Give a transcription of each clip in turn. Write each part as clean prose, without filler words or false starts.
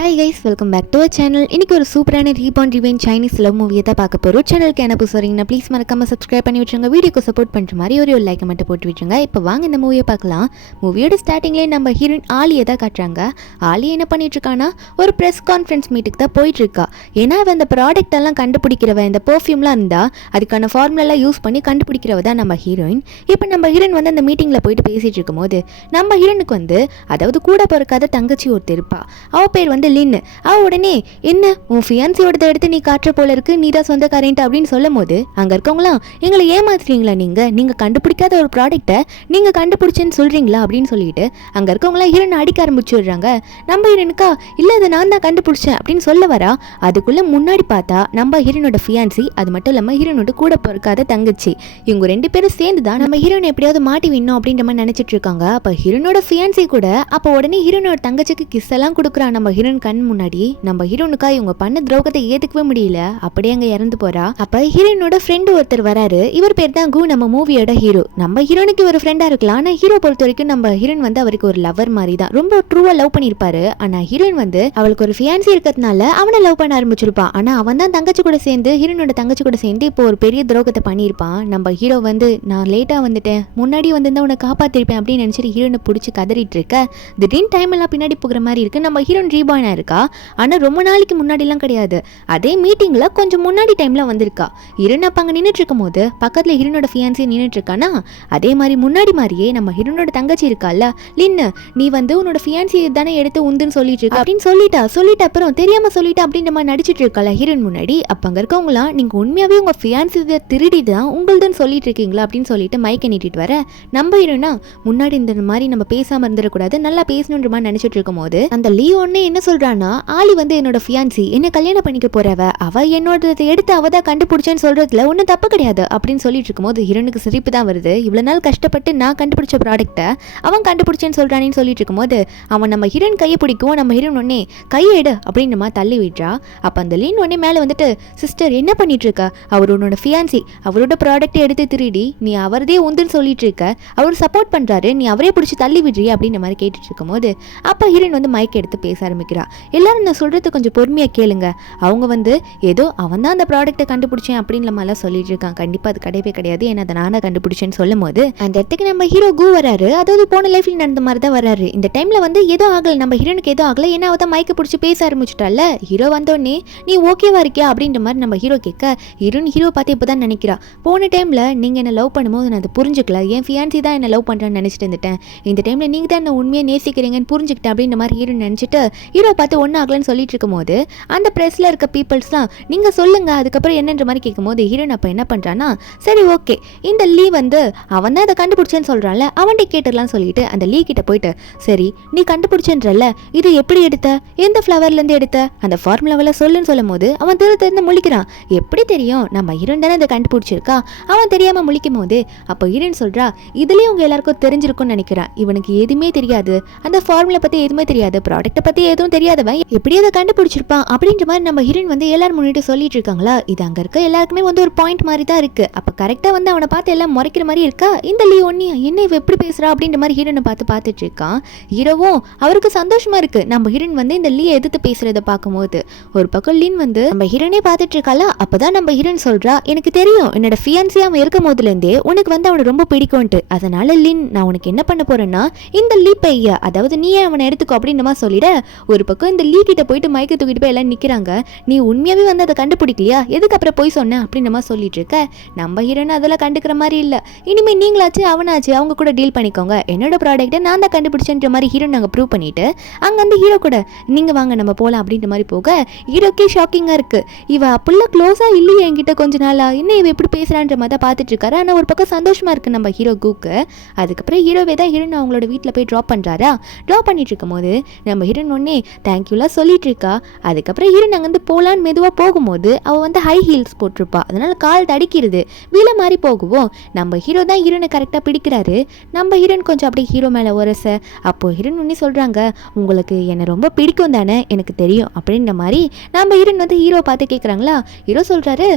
Hi guys, welcome back to our channel. இன்னைக்கு ஒரு சூப்பரான ரீபார்ன் ரிவெஞ்ச் சைனீஸ் லவ் மூவியை தான் பார்க்க போறோம். சேனலுக்கு என்ன புதுசு வரீங்கன்னா ப்ளீஸ் மறக்காம சப்ஸ்கிரைப் பண்ணி விட்டுருங்க. வீடியோக்கு சப்போர்ட் பண்ற மாதிரி ஒரு லைக் மட்டும் போட்டு விட்டுருங்க. இப்போ வாங்க இந்த மூவியை பார்க்கலாம். மூவியோட ஸ்டார்டிங்லேயே நம்ம ஹீரோயின் ஆலியை தான் காட்டுறாங்க. ஆலியை என்ன பண்ணிட்டு இருக்கானா ஒரு ப்ரெஸ் கான்ஃபரன்ஸ் மீட்டுக்கு தான் போயிட்டு இருக்கா. ஏன்னா அவன் இந்த ப்ராடக்ட் எல்லாம் கண்டுபிடிக்கிறவ, இந்த பெர்ஃப்யூம்லாம் இருந்தா அதுக்கான ஃபார்முலாம் யூஸ் பண்ணி கண்டுபிடிக்கிறவ தான் நம்ம ஹீரோயின். இப்போ நம்ம ஹீரோயின் வந்து அந்த மீட்டிங்கில் போயிட்டு பேசிட்டு இருக்கும் போது நம்ம ஹீரோனுக்கு வந்து அதாவது கூட பிறக்காத தங்கச்சி ஒருத்தர் இருப்பா. அவ பேர் வந்து லின்னு. அவ உடனே என்ன உன் ஃபியான்சியோட எடுத்து நீ காட்டுற போல இருக்கு, நீ தான் சொந்த கரண்ட் அப்படின்னு சொல்லும் போது அங்க இருக்கவங்களாம் எங்களை ஏமாத்துறீங்களா, நீங்க கண்டுபிடிக்காத ஒரு ப்ராடக்ட்டை நீங்க கண்டுபிடிச்சேன்னு சொல்றீங்களா அப்படின்னு சொல்லிட்டு அங்க இருக்கவங்களாம் ஹீரோனை அடிக்க ஆரம்பிச்சுடுறாங்க. நம்ம ஹீரோனுக்கா இல்ல அதை நான் தான் கண்டுபிடிச்சேன் அப்படின்னு சொல்ல வரா. அதுக்குள்ள முன்னாடி பார்த்தா நம்ம ஹீரோனோட ஃபியான்சி, அது மட்டும் இல்லாம ஹீரோனோட கூட பிறக்காத தங்கச்சி, இவங்க ரெண்டு பேரும் சேர்ந்து தான் நம்ம ஹீரோனை எப்படியாவது மாட்டி விடணும் அப்படின்ற மாதிரி நினைச்சிட்டு இருக்காங்க. அப்ப ஹீரோனோட ஃபியான்சி கூட அப்ப உடனே ஹீரோனோட தங்கச்சிக்கு கிஸ் எல்லாம் கொடுக்குறா. நம்ம ஹீரோன் கண் முன்னாடி நம்ம ஹீரோனுக்கா இவங்க பண்ண துரோகத்தை ஏத்துக்கவே முடியல, அப்படியே அங்க இறந்து போறா. அப்ப ஹீரோனோட ஃப்ரெண்டு ஒருத்தர் வராரு. இவர் பேர் தான் கு, நம்ம மூவியோட ஹீரோ. நம்ம ஹீரோனுக்கு ஒரு ஃப்ரெண்டா இருக்கலாம், ஆனா ஹீரோ பொறுத்த வரைக்கும் நம்ம ஹீரோன் வந்து அவருக்கு ஒரு லவர் மாதிரி தான், ரொம்ப ட்ரூவா லவ் பண்ணிருப்பாரு. ஆனா ஹீரோயின் வந்து அவளுக்கு ஒரு ஃபியான்சி இருக்கிறதுனால அவனை லவ் பண்ண ஆரம்பிச்சிருப்பான். ஆனா அவன் தான் தங்கச்சி கூட சேர்ந்து ஹீரோனோட தங்கச்சி கூட சேர்ந்து இப்போ ஒரு பெரிய துரோகத்தை பண்ணியிருப்பான். நம்ம ஹீரோ வந்து நான் லேட்டா வந்துட்டேன், முன்னாடி வந்து உன்னை காப்பாத்திருப்பேன் அப்படின்னு நினைச்சிட்டு ஹீரோனை பிடிச்சி கதறிட்டு இருக்க. திடீர்னு டைம் எல்லாம் பின்னாடி போகிற மாதிரி இருக்கு. நம்ம ஹீரோன் ரீபார்னா இருக்கா, ஆனா ரொம்ப நாளைக்கு முன்னாடிலாம் கிடையாது, அதே மீட்டிங்ல கொஞ்சம் முன்னாடி டைம்ல வந்திருக்கா. ஹீரோன் அப்ப அங்க நின்றுட்டு இருக்கும் போது பக்கத்துல ஹீரோனோட ஃபியான்சி நின்றுட்டு இருக்கானா, அதே மாதிரி முன்னாடி மாதிரியே நம்ம ஹீரோனோட தங்கச்சி இருக்கால லின்னு, நீ வந்து உன்னோட ஃபியான்சி தானே எடுத்து உந்துன்னு சொல்லிட்டு இருக்க அப்படின்னு சொல்லிட்டு அப்புறம் தெரியாம சொல்லிட்டு அப்படின்ற மாதிரி நடிச்சிட்டு இருக்கல ஹீரோன் முன்னாடி. அப்ப அங்க இருக்கவங்களாம் நீங்க உண்மையாவே உங்க ஃபியான்சி திருடி தான் உங்களுதுன்னு சொல்லிட்டு இருக்கீங்களா அப்படின்னு சொல்லிட்டு மைக்க நீட்டிட்டு வர. நம்ம ஹீரோனா முன்னாடி இந்த மாதிரி நம்ம பேசாம இருந்துடக்கூடாது, நல்லா பேசணுன்ற மாதிரி நினைச்சிட்டு இருக்கும் போது அந்த லீ ஒன்னு என்ன சொல்றான்னா, ஆலி வந்து என்னோட ஃபியான்சி, என்ன கல்யாணம் பண்ணிக்க போறவ, அவ என்னோட எடுத்து அவ தான் கண்டுபிடிச்சேன்னு சொல்றதுல ஒன்றும் தப்பு கிடையாது அப்படின்னு சொல்லிட்டு இருக்கும்போது ஹீரோனுக்கு சிரிப்பு தான் வருது. இவ்வளவு நாள் கஷ்டப்பட்டு நான் கண்டுபிடிச்ச ப்ராடக்ட்டை அவன் கண்டுபிடிச்சேன்னு சொல்றானேன்னு சொல்லிட்டு இருக்கும்போது அவன் நம்ம ஹீரோன் கையை பிடிக்கும். நம்ம ஹீரோன் ஒன்னே கையை எடு அப்படின்னு நம்ம தள்ளி விடுறா. அப்ப அந்த லீன் ஒன்னே மேல வந்துட்டு சிஸ்டர் என்ன பண்ணிட்டு இருக்க, அவர் உன்னோட ஃபியான்சி, அவரோட ப்ராடக்ட்டை எடுத்து திருடி நீ அவரதே உந்துன்னு சொல்லிட்டு இருக்க, அவர் சப்போர்ட் பண்றாரு, நீ அவரே பிடிச்சி தள்ளி விடுறியா அப்படின்ற மாதிரி கேட்டுட்டு இருக்கும் போது அப்ப ஹீரோன் வந்து மைக் எடுத்து பேச ஆரம்பிக்கிறா. எல்லாரும் நான் சொல்றது கொஞ்சம் பொறுமையா கேளுங்க, அவங்க வந்து ஏதோ அவன் தான் அந்த ப்ராடக்ட்டை கண்டுபிடிச்சேன் அப்படின்னு நம்மளாம் சொல்லிட்டு இருக்கான், கண்டிப்பா அது கிடையவே கிடையாது, ஏன்னா அதை நான் தான் கண்டுபிடிச்சேன்னு சொல்லும் போது அந்த இடத்துக்கு நம்ம ஹீரோ கு வராரு. அதாவது போன லைஃப்ல நடந்த மாதிரி தான் வராரு. இந்த டைம்ல வந்து ஏதோ ஆகல, நம்ம ஹீரோனுக்கு ஏதோ ஆகல, ஏன்னா அவதான் மைக்க பிடிச்சி பேச ஆரம்பிச்சுட்டால. ஹீரோ வந்தோடனே நீ ஓகேவா இருக்கியா அப்படின்ற மாதிரி நம்ம ஹீரோ கேட்க ஹீரோ பார்த்து இப்பதான் நினைக்கிறா, போன டைம்ல நீங்க என்ன லவ் பண்ணும்போது நான் அதை புரிஞ்சுக்கல, என் ஃபியான்சி தான் என்ன லவ் பண்றான்னு நினைச்சிட்டு இருந்துட்டேன், இந்த டைம்ல நீங்க தான் என்ன உண்மையா நேசிக்கிறீங்கன்னு புரிஞ்சுக்கிட்டேன் அப்படின்ற மாதிரி ஹீரோ நினைச்சிட்டு ஹீரோ பார்த்து ஒன்னும் ஆகலன்னு சொல்லிட்டு இருக்கும் போது அந்த பிரஸ்ல இருக்க பீப்புள்ஸ்லாம் நீங்க சொல்லுங்க அதுக்கப்புறம் என்னன்ற மாதிரி கேட்கும்போது ஹீரோன் அப்ப என்ன பண்றானா, சரி ஓகே இந்த லீ வந்து அவன் தான் அதை கண்டுபிடிச்சேன்னு சொல்றான்ல, அவன்கிட்ட கேட்டுடலாம் சொல்லிட்டு அந்த லீ கிட்ட போயிட்டு சரி நீ கண்டுபிடிச்சன்றல, இது எப்படி எடுத்த, எந்த ஃப்ளவர்ல இருந்து எடுத்த, அந்த ஃபார்முலாவில சொல்லுன்னு சொல்லும் போது அவன் திரு முழிக்கிறான். எப்படி தெரியும், நம்ம ஹீரோன் தானே அதை கண்டுபிடிச்சிருக்கா, அவன் தெரியாம முழிக்கும் போது அப்போ ஹீரோன் சொல்றா, இதுலயே உங்க எல்லாருக்கும் தெரிஞ்சிருக்கும்னு நினைக்கிறான், இவனுக்கு எதுவுமே தெரியாது, அந்த ஃபார்முலா பத்தி எதுவுமே தெரியாது, ப்ராடக்ட்டை பத்தி எதுவும் தெரியாதவன் எப்படி அதை கண்டுபிடிச்சிருப்பான் அப்படின்ற மாதிரி நம்ம ஹீரோன் வந்து எல்லாரும் முன்னிட்டு சொல்லிட்டு இருக்காங்களா. இது அங்க இருக்க எல்லாருக்குமே வந்து ஒரு பாயிண்ட் மாதிரி தான் இருக்கு. அப்ப கரெக்டா வந்து அவனை பார்த்து எல்லாம் முறைக்கிற மாதிரி இருக்கா. இந்த லீ ஒன்னி என்ன இவ எப்படி பேசுறா அப்படின்ற மாதிரி ஹீரோனை பார்த்துட்டு இருக்கான். ஹீரோவும் அவருக்கு சந்தோஷமா இருக்கு நம்ம ஹீரோன் வந்து இந்த லீ எதிர்த்து பேசுறத பார்க்கும்போது. ஒரு பக்கம் லீன் வந்து நம்ம ஹீரோனே பார்த்துட்டு இருக்காளா. அப்பதான் நம்ம ஹீரோன் சொல்றா, எனக்கு தெரியும் என்னோட ஃபியான்சி அவன் இருக்கும் போதுல இருந்தே உனக்கு வந்து அவனை ரொம்ப பிடிக்கும்ட்டு, அதனால லீன் நான் உனக்கு என்ன பண்ண போறேன்னா இந்த லீ பைய, அதாவது நீயே அவனை எடுத்துக்கோ அப்படின்ற மாதிரி சொல்லிட. ஒரு பக்கம் இந்த லீ கிட்ட போயிட்டு மைக்க தூக்கிட்டு போய் எல்லாம் நிக்கிறாங்க. நீ உண்மையாவே வந்து அதை கண்டுபிடிக்கலையா, எதுக்கு அப்புறம் போய் சொன்ன அப்படின்னு நம்ம சொல்லிட்டு இருக்க. நம்ம ஹீரோன் அதெல்லாம் கண்டுக்கிற மாதிரி இல்ல, இனிமே நீங்களாச்சு அவனாச்சு அவங்க கூட டீல் பண்ணிக்கோங்க, என்னோட ப்ராடக்ட்டை நான் தான் கண்டுபிடிச்சேன்ற மாதிரி ஹீரோன் நாங்கள் ப்ரூவ் பண்ணிட்டு அங்க வந்து ஹீரோ கூட நீங்க வாங்க நம்ம போலாம் அப்படின்ற மாதிரி போக ஹீரோக்கே ஷாக்கிங்கா இருக்கு. இவ அப்பெல்லாம் க்ளோஸா இல்லையே என்கிட்ட கொஞ்ச நாளா, என்ன இவ எப்படி பேசுறான்ற மாதிரி தான் பார்த்துட்டு இருக்காரு. ஆனா ஒரு பக்கம் சந்தோஷமா இருக்கு நம்ம ஹீரோ கூக்கு. அதுக்கப்புறம் ஹீரோவே தான் ஹீரோன் அவங்களோட வீட்டில் போய் ட்ராப் பண்றாரா. ட்ராப் பண்ணிட்டு இருக்கும் போது நம்ம ஹீரோன் ஒன்னே தேங்க்யூலாம் சொல்லிட்டு இருக்கா. அதுக்கப்புறம் ஹீரோன் அங்க வந்து போலான்னு மெதுவா போகும்போது அவ வந்து ஹை ஹீல்ஸ் போட்டிருப்பா, அதனால கால் தடிக்கிறது, வீல மாதிரி போகுவோம். நம்ம ஹீரோ தான் ஹீரோனை கரெக்டா பிடிக்கிறாரு. நம்ம ஹீரோன் கொஞ்சம் அப்படியே ஹீரோ மேல ஒரச. அப்போ ஹீரோன் ஒன்னே சொல்றாங்க, உங்களுக்கு என்ன ரொம்ப பிடிக்கும் தானே எனக்கு தெரியும் அப்படின்ற மாதிரி நம்ம ஹீரோன் வந்து ஹீரோ பார்த்து கேட்குறாங்களா. ஹீரோ சொல்றாரு,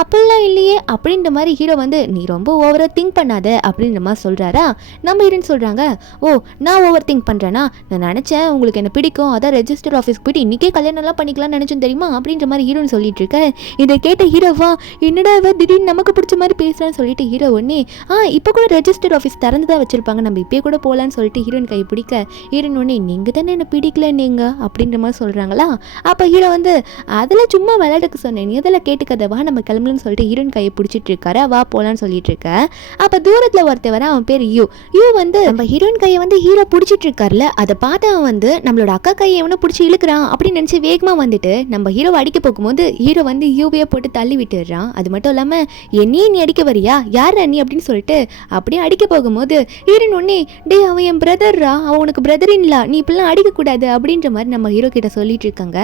அப்படிலாம் இல்லையே அப்படின்ற மாதிரி ஹீரோ வந்து நீ ரொம்ப ஓவரா திங்க் பண்ணாத அப்படின்ற மாதிரி சொல்றாரா. நம்ம ஹீரோன் சொல்றாங்க, ஓ நான் ஓவர் திங்க் பண்றேனா, நான் நினைச்சேன் உங்களுக்கு என்ன பிடிக்கும் அதான் ரெஜிஸ்டர் ஆஃபீஸ்க்கு போயிட்டு இன்னைக்கே கல்யாணம் எல்லாம் பண்ணிக்கலாம்னு நினைச்சோம் தெரியுமா அப்படின்ற மாதிரி ஹீரோன்னு சொல்லிட்டு இருக்க. இதை கேட்ட ஹீரோவா என்னடா திடீர்னு நமக்கு பிடிச்ச மாதிரி பேசுறான்னு சொல்லிட்டு ஹீரோ ஒன்னே இப்போ கூட ரெஜிஸ்டர் ஆஃபீஸ் திறந்துதான் வச்சிருப்பாங்க, நம்ம இப்பயே கூட போகலான்னு சொல்லிட்டு ஹீரோயின் கை பிடிக்க ஹீரோயின் ஒன்னே நீங்க தானே என்ன பிடிக்கல நீங்க அப்படின்ற மாதிரி சொல்றாங்களா. அப்ப ஹீரோ வந்து அதெல்லாம் சும்மா விளையாட்டுக்கு சொன்னேன், நீ அதெல்லாம் கேட்டுக்கத வா நம்ம கிளம்பலன்னு சொல்லிட்டு ஹீரோயின் கையை பிடிச்சிட்டு இருக்காரு. வா போலான்னு சொல்லிட்டு இருக்க. அப்ப தூரத்துல ஒருத்த வர, அவன் பேர் யூ வந்து நம்ம ஹீரோயின் கையை வந்து ஹீரோ பிடிச்சிட்டு இருக்காருல, அதை பார்த்து அவன் வந்து நம்மளோட அக்கா கையை எவனோ பிடிச்சி இழுக்கிறான் அப்படின்னு நினைச்சு வேகமா வந்துட்டு நம்ம ஹீரோவை அடிக்க போகும்போது ஹீரோ வந்து யூவையே போட்டு தள்ளி விட்டுறான். அது மட்டும் இல்லாம என்னையே நீ அடிக்க வரியா, யார் நீ அப்படின்னு சொல்லிட்டு அப்படியே அடிக்க போகும்போது ஹீரோயின் ஒன்னே டே அவன் என் பிரதர்ரா, அவன் உனக்கு பிரதரின்லா, நீ இப்பெல்லாம் அடிக்க கூடாது அப்படின்ற மாதிரி நம்ம ஹீரோ கிட்ட சொல்லிட்டு இருக்காங்க.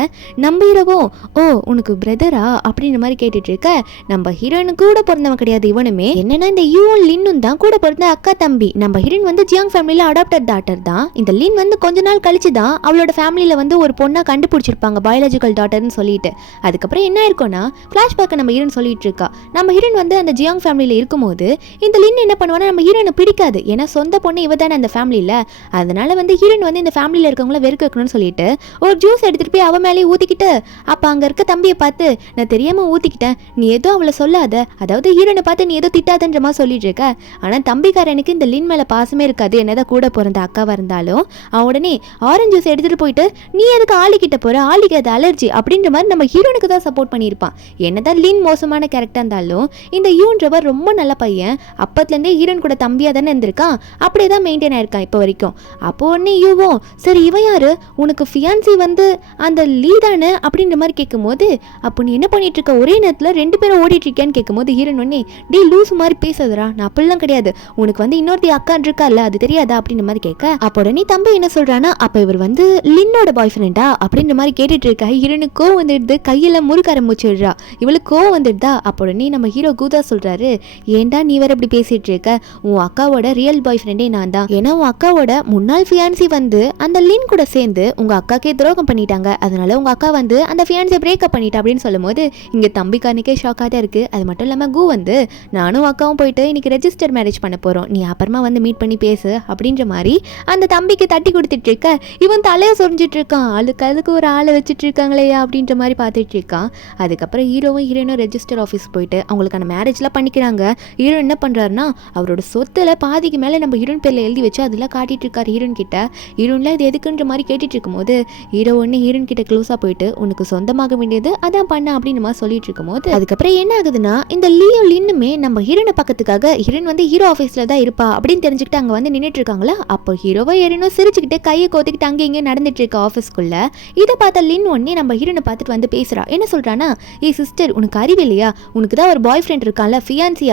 நம்ம ஹீரோவும் ஓ உனக்கு பிரதரா அப்படின்ற மாதிரி கேட்டுட்டு இருக்க. நம்ம ஹீரோயினுக்கு கூட பிறந்தவன் கிடையாது இவனுமே, என்னன்னா இந்த யூவும் லின்னும் தான் கூட பிறந்த அக்கா தம்பி. நம்ம ஹீரோயின் வந்து ஜியாங் ஃபேமிலியில அடாப்டட் டாட்டர் தான். இந்த லின் வந்து கொஞ்ச நாள் கழிச்சு தான் அவளோட ஃபேமிலியில வந்து ஒரு பொண்ணா கண்டுபிடிச்சிருப்பாங்க, பயாலஜிக்கல் டாட்டர்னு சொல்லிட்டு. அதுக்கப்புறம் என்ன இருக்கும்னா ஃபிளாஷ்பேக்கை நம்ம ஹீரோயின் சொல்லிட்டு இருக்கா. நம்ம ஹீரோயின் வந்து அந்த ஜியாங் ஃபேமிலியில இருக்கும்போது இந்த லின் என்ன பண்ணுவானா நம்ம ஹீரோயினை பிடிக்காது, ஏன்னா சொந்த பொண்ணு இவ தானே அந்த ஃபேமிலியில. அதனால வந்து ஹீரோயின் வந்து இந்த ஃபேமிலியில இருக்கவங்கள வெறுக்க வைக்கணும்னு சொல்லிட்டு ஒரு ஜூஸ் எடுத்துட்டு போய் அவ மேலேயே ஊத்திக்கிட்டு அப்ப அங்க இருக்க தம்பியை பார்த்து நான் தெரியாம ஊத்திக்கிட்டேன், நீ ஏதோ அவளை சொல்லாத, அதாவது ஹீரோனை பார்த்து நீ ஏதோ திட்டாதன்ற மாதிரி சொல்லிட்டு இருக்க. ஆனா தம்பிக்காரனுக்கு இந்த லின் மேல பாசமே இருக்காது, என்னதான் கூட பிறந்த அக்காவா இருந்தாலும். அவன் உடனே ஆரஞ்சு ஜூஸ் எடுத்துட்டு போயிட்டு நீ எதுக்கு ஆளிக்கிட்ட போற, ஆளிக்கு அது அலர்ஜி அப்படின்ற மாதிரி நம்ம ஹீரோனுக்கு தான் சப்போர்ட் பண்ணியிருப்பான். என்னதான் லின் மோசமான கேரக்டர் இருந்தாலும் இந்த யூன்றவர் ரொம்ப நல்ல பையன், அப்பத்துல இருந்தே ஹீரோன் கூட தம்பியா தானே இருந்திருக்கான், அப்படியே தான் மெயின்டைன் ஆயிருக்கான் இப்போ வரைக்கும். அப்போ உடனே யூவும் சரி இவன் யாரு, உனக்கு ஃபியான்சி வந்து அந்த லீ தானே அப்படின்ற மாதிரி கேட்கும்போது அப்போ நீ என்ன பண்ணிட்டு இருக்க, ஒரே நேரத்தில் 2 பேரும் ஓடிட்டு இருக்கேன்னு கேட்கும்போது ஹீரோன் ஒன்னே டே லூஸ் மாதிரி பேசுறா, நான் அப்படிலாம் கிடையாது, உனக்கு வந்து இன்னொருத்தி அக்கா இருக்கா அது தெரியாதா அப்படின்ற மாதிரி கேட்க. அப்போ உடனே தம்பி என்ன சொல்றானா அப்ப இவர் வந்து லின்னோட பாய் ஃப்ரெண்டா அப்படின்ற மாதிரி கேட்டுட்டு இருக்கா. ஹீரோனுக்கு கோவம் வந்துடுது, கையில முறுக்க ஆரம்பிச்சிடுறா, இவளுக்கு கோவம் வந்துடுதா. அப்போ உடனே நம்ம ஹீரோ கூதா சொல்றாரு ஏன்டா நீ வேற இப்படி பேசிட்டு இருக்க, உன் அக்காவோட ரியல் பாய் ஃப்ரெண்டே நான் தான், ஏன்னா உன் அக்காவோட முன்னாள் ஃபியான்சி வந்து அந்த லின் கூட சேர்ந்து உங்க அக்காக்கே துரோகம் பண்ணிட்டாங்க, அதனால உங்க அக்கா வந்து அந்த ஃபியான்சியை பிரேக்கப் பண்ணிட்டா அப்படின்னு சொல்லும் போது இங்க தம்பிக்கானுக்கே ஷாக்காக தான் இருக்கு. அது மட்டும் இல்லாம கூ வந்து நானும் அக்காவும் போயிட்டு இன்னைக்கு ரெஜிஸ்டர் மேரேஜ் பண்ண போறோம், நீ அப்புறமா வந்து மீட் பண்ணி பேசு அப்படின்ற மாதிரி அந்த தம்பிக்கு தட்டி கொடுத்துட்டு இருக்க. இவன் தலையை சொரிஞ்சிட்டு இருக்கான், அதுக்கு ஒரு ஆளை வச்சுட்டு இருக்காங்களேயா அப்படின்ற மாதிரி பார்த்துட்டு இருக்கான். அதுக்கப்புறம் ஹீரோவும் ஹீரோயினும் ரெஜிஸ்டர் ஆஃபீஸ் போயிட்டு அவங்களுக்கான மேரேஜ்லாம் பண்ணிக்கிறாங்க. ஹீரோ என்ன பண்றாருன்னா அவரோட சொத்துல பாதிக்கு மேல நம்ம ஹீரோயின் பேர்ல எழுதி வச்சு அதெல்லாம் காட்டிட்டு இருக்காரு ஹீரோயின் கிட்ட. ஹீரோன்லாம் இது எதுக்குன்ற மாதிரி கேட்டுட்டு இருக்கும்போது ஹீரோ ஒன்று ஹீரோயின் கிட்ட க்ளோஸா போயிட்டு உனக்கு சொந்தமாக வேண்டியது அதான் பண்ண அப்படின்னு மாதிரி சொல்லிட்டு இருக்கும்போது அதுக்கப்புறம் என்ன ஆகுதுன்னா இந்த லியும் லின்னுமே நம்ம ஹீரோனை பக்கத்துக்காக ஹீரோயின் வந்து ஹீரோ ஆஃபீஸ்ல தான் இருப்பா அப்படின்னு தெரிஞ்சுக்கிட்டு அங்க வந்து நின்றுட்டு இருக்காங்களா. அப்போ ஹீரோவை ஹீரோனும் சிரிச்சுக்கிட்டு கையை கோத்துக்கிட்டு அங்கே இங்கே நடந்துட்டு இருக்க ஆஃபீஸ்க்குள்ள. இதை பார்த்தா லின் ஒன்னே நம்ம ஹீரோனை பார்த்துட்டு வந்து பேசுறா. என்ன சொல்றானா ஏ சிஸ்டர் உனக்கு அறிவு இல்லையா, உனக்கு தான் ஒரு பாய் ஃப்ரெண்ட் இருக்கான்ல ஃபியான்சி,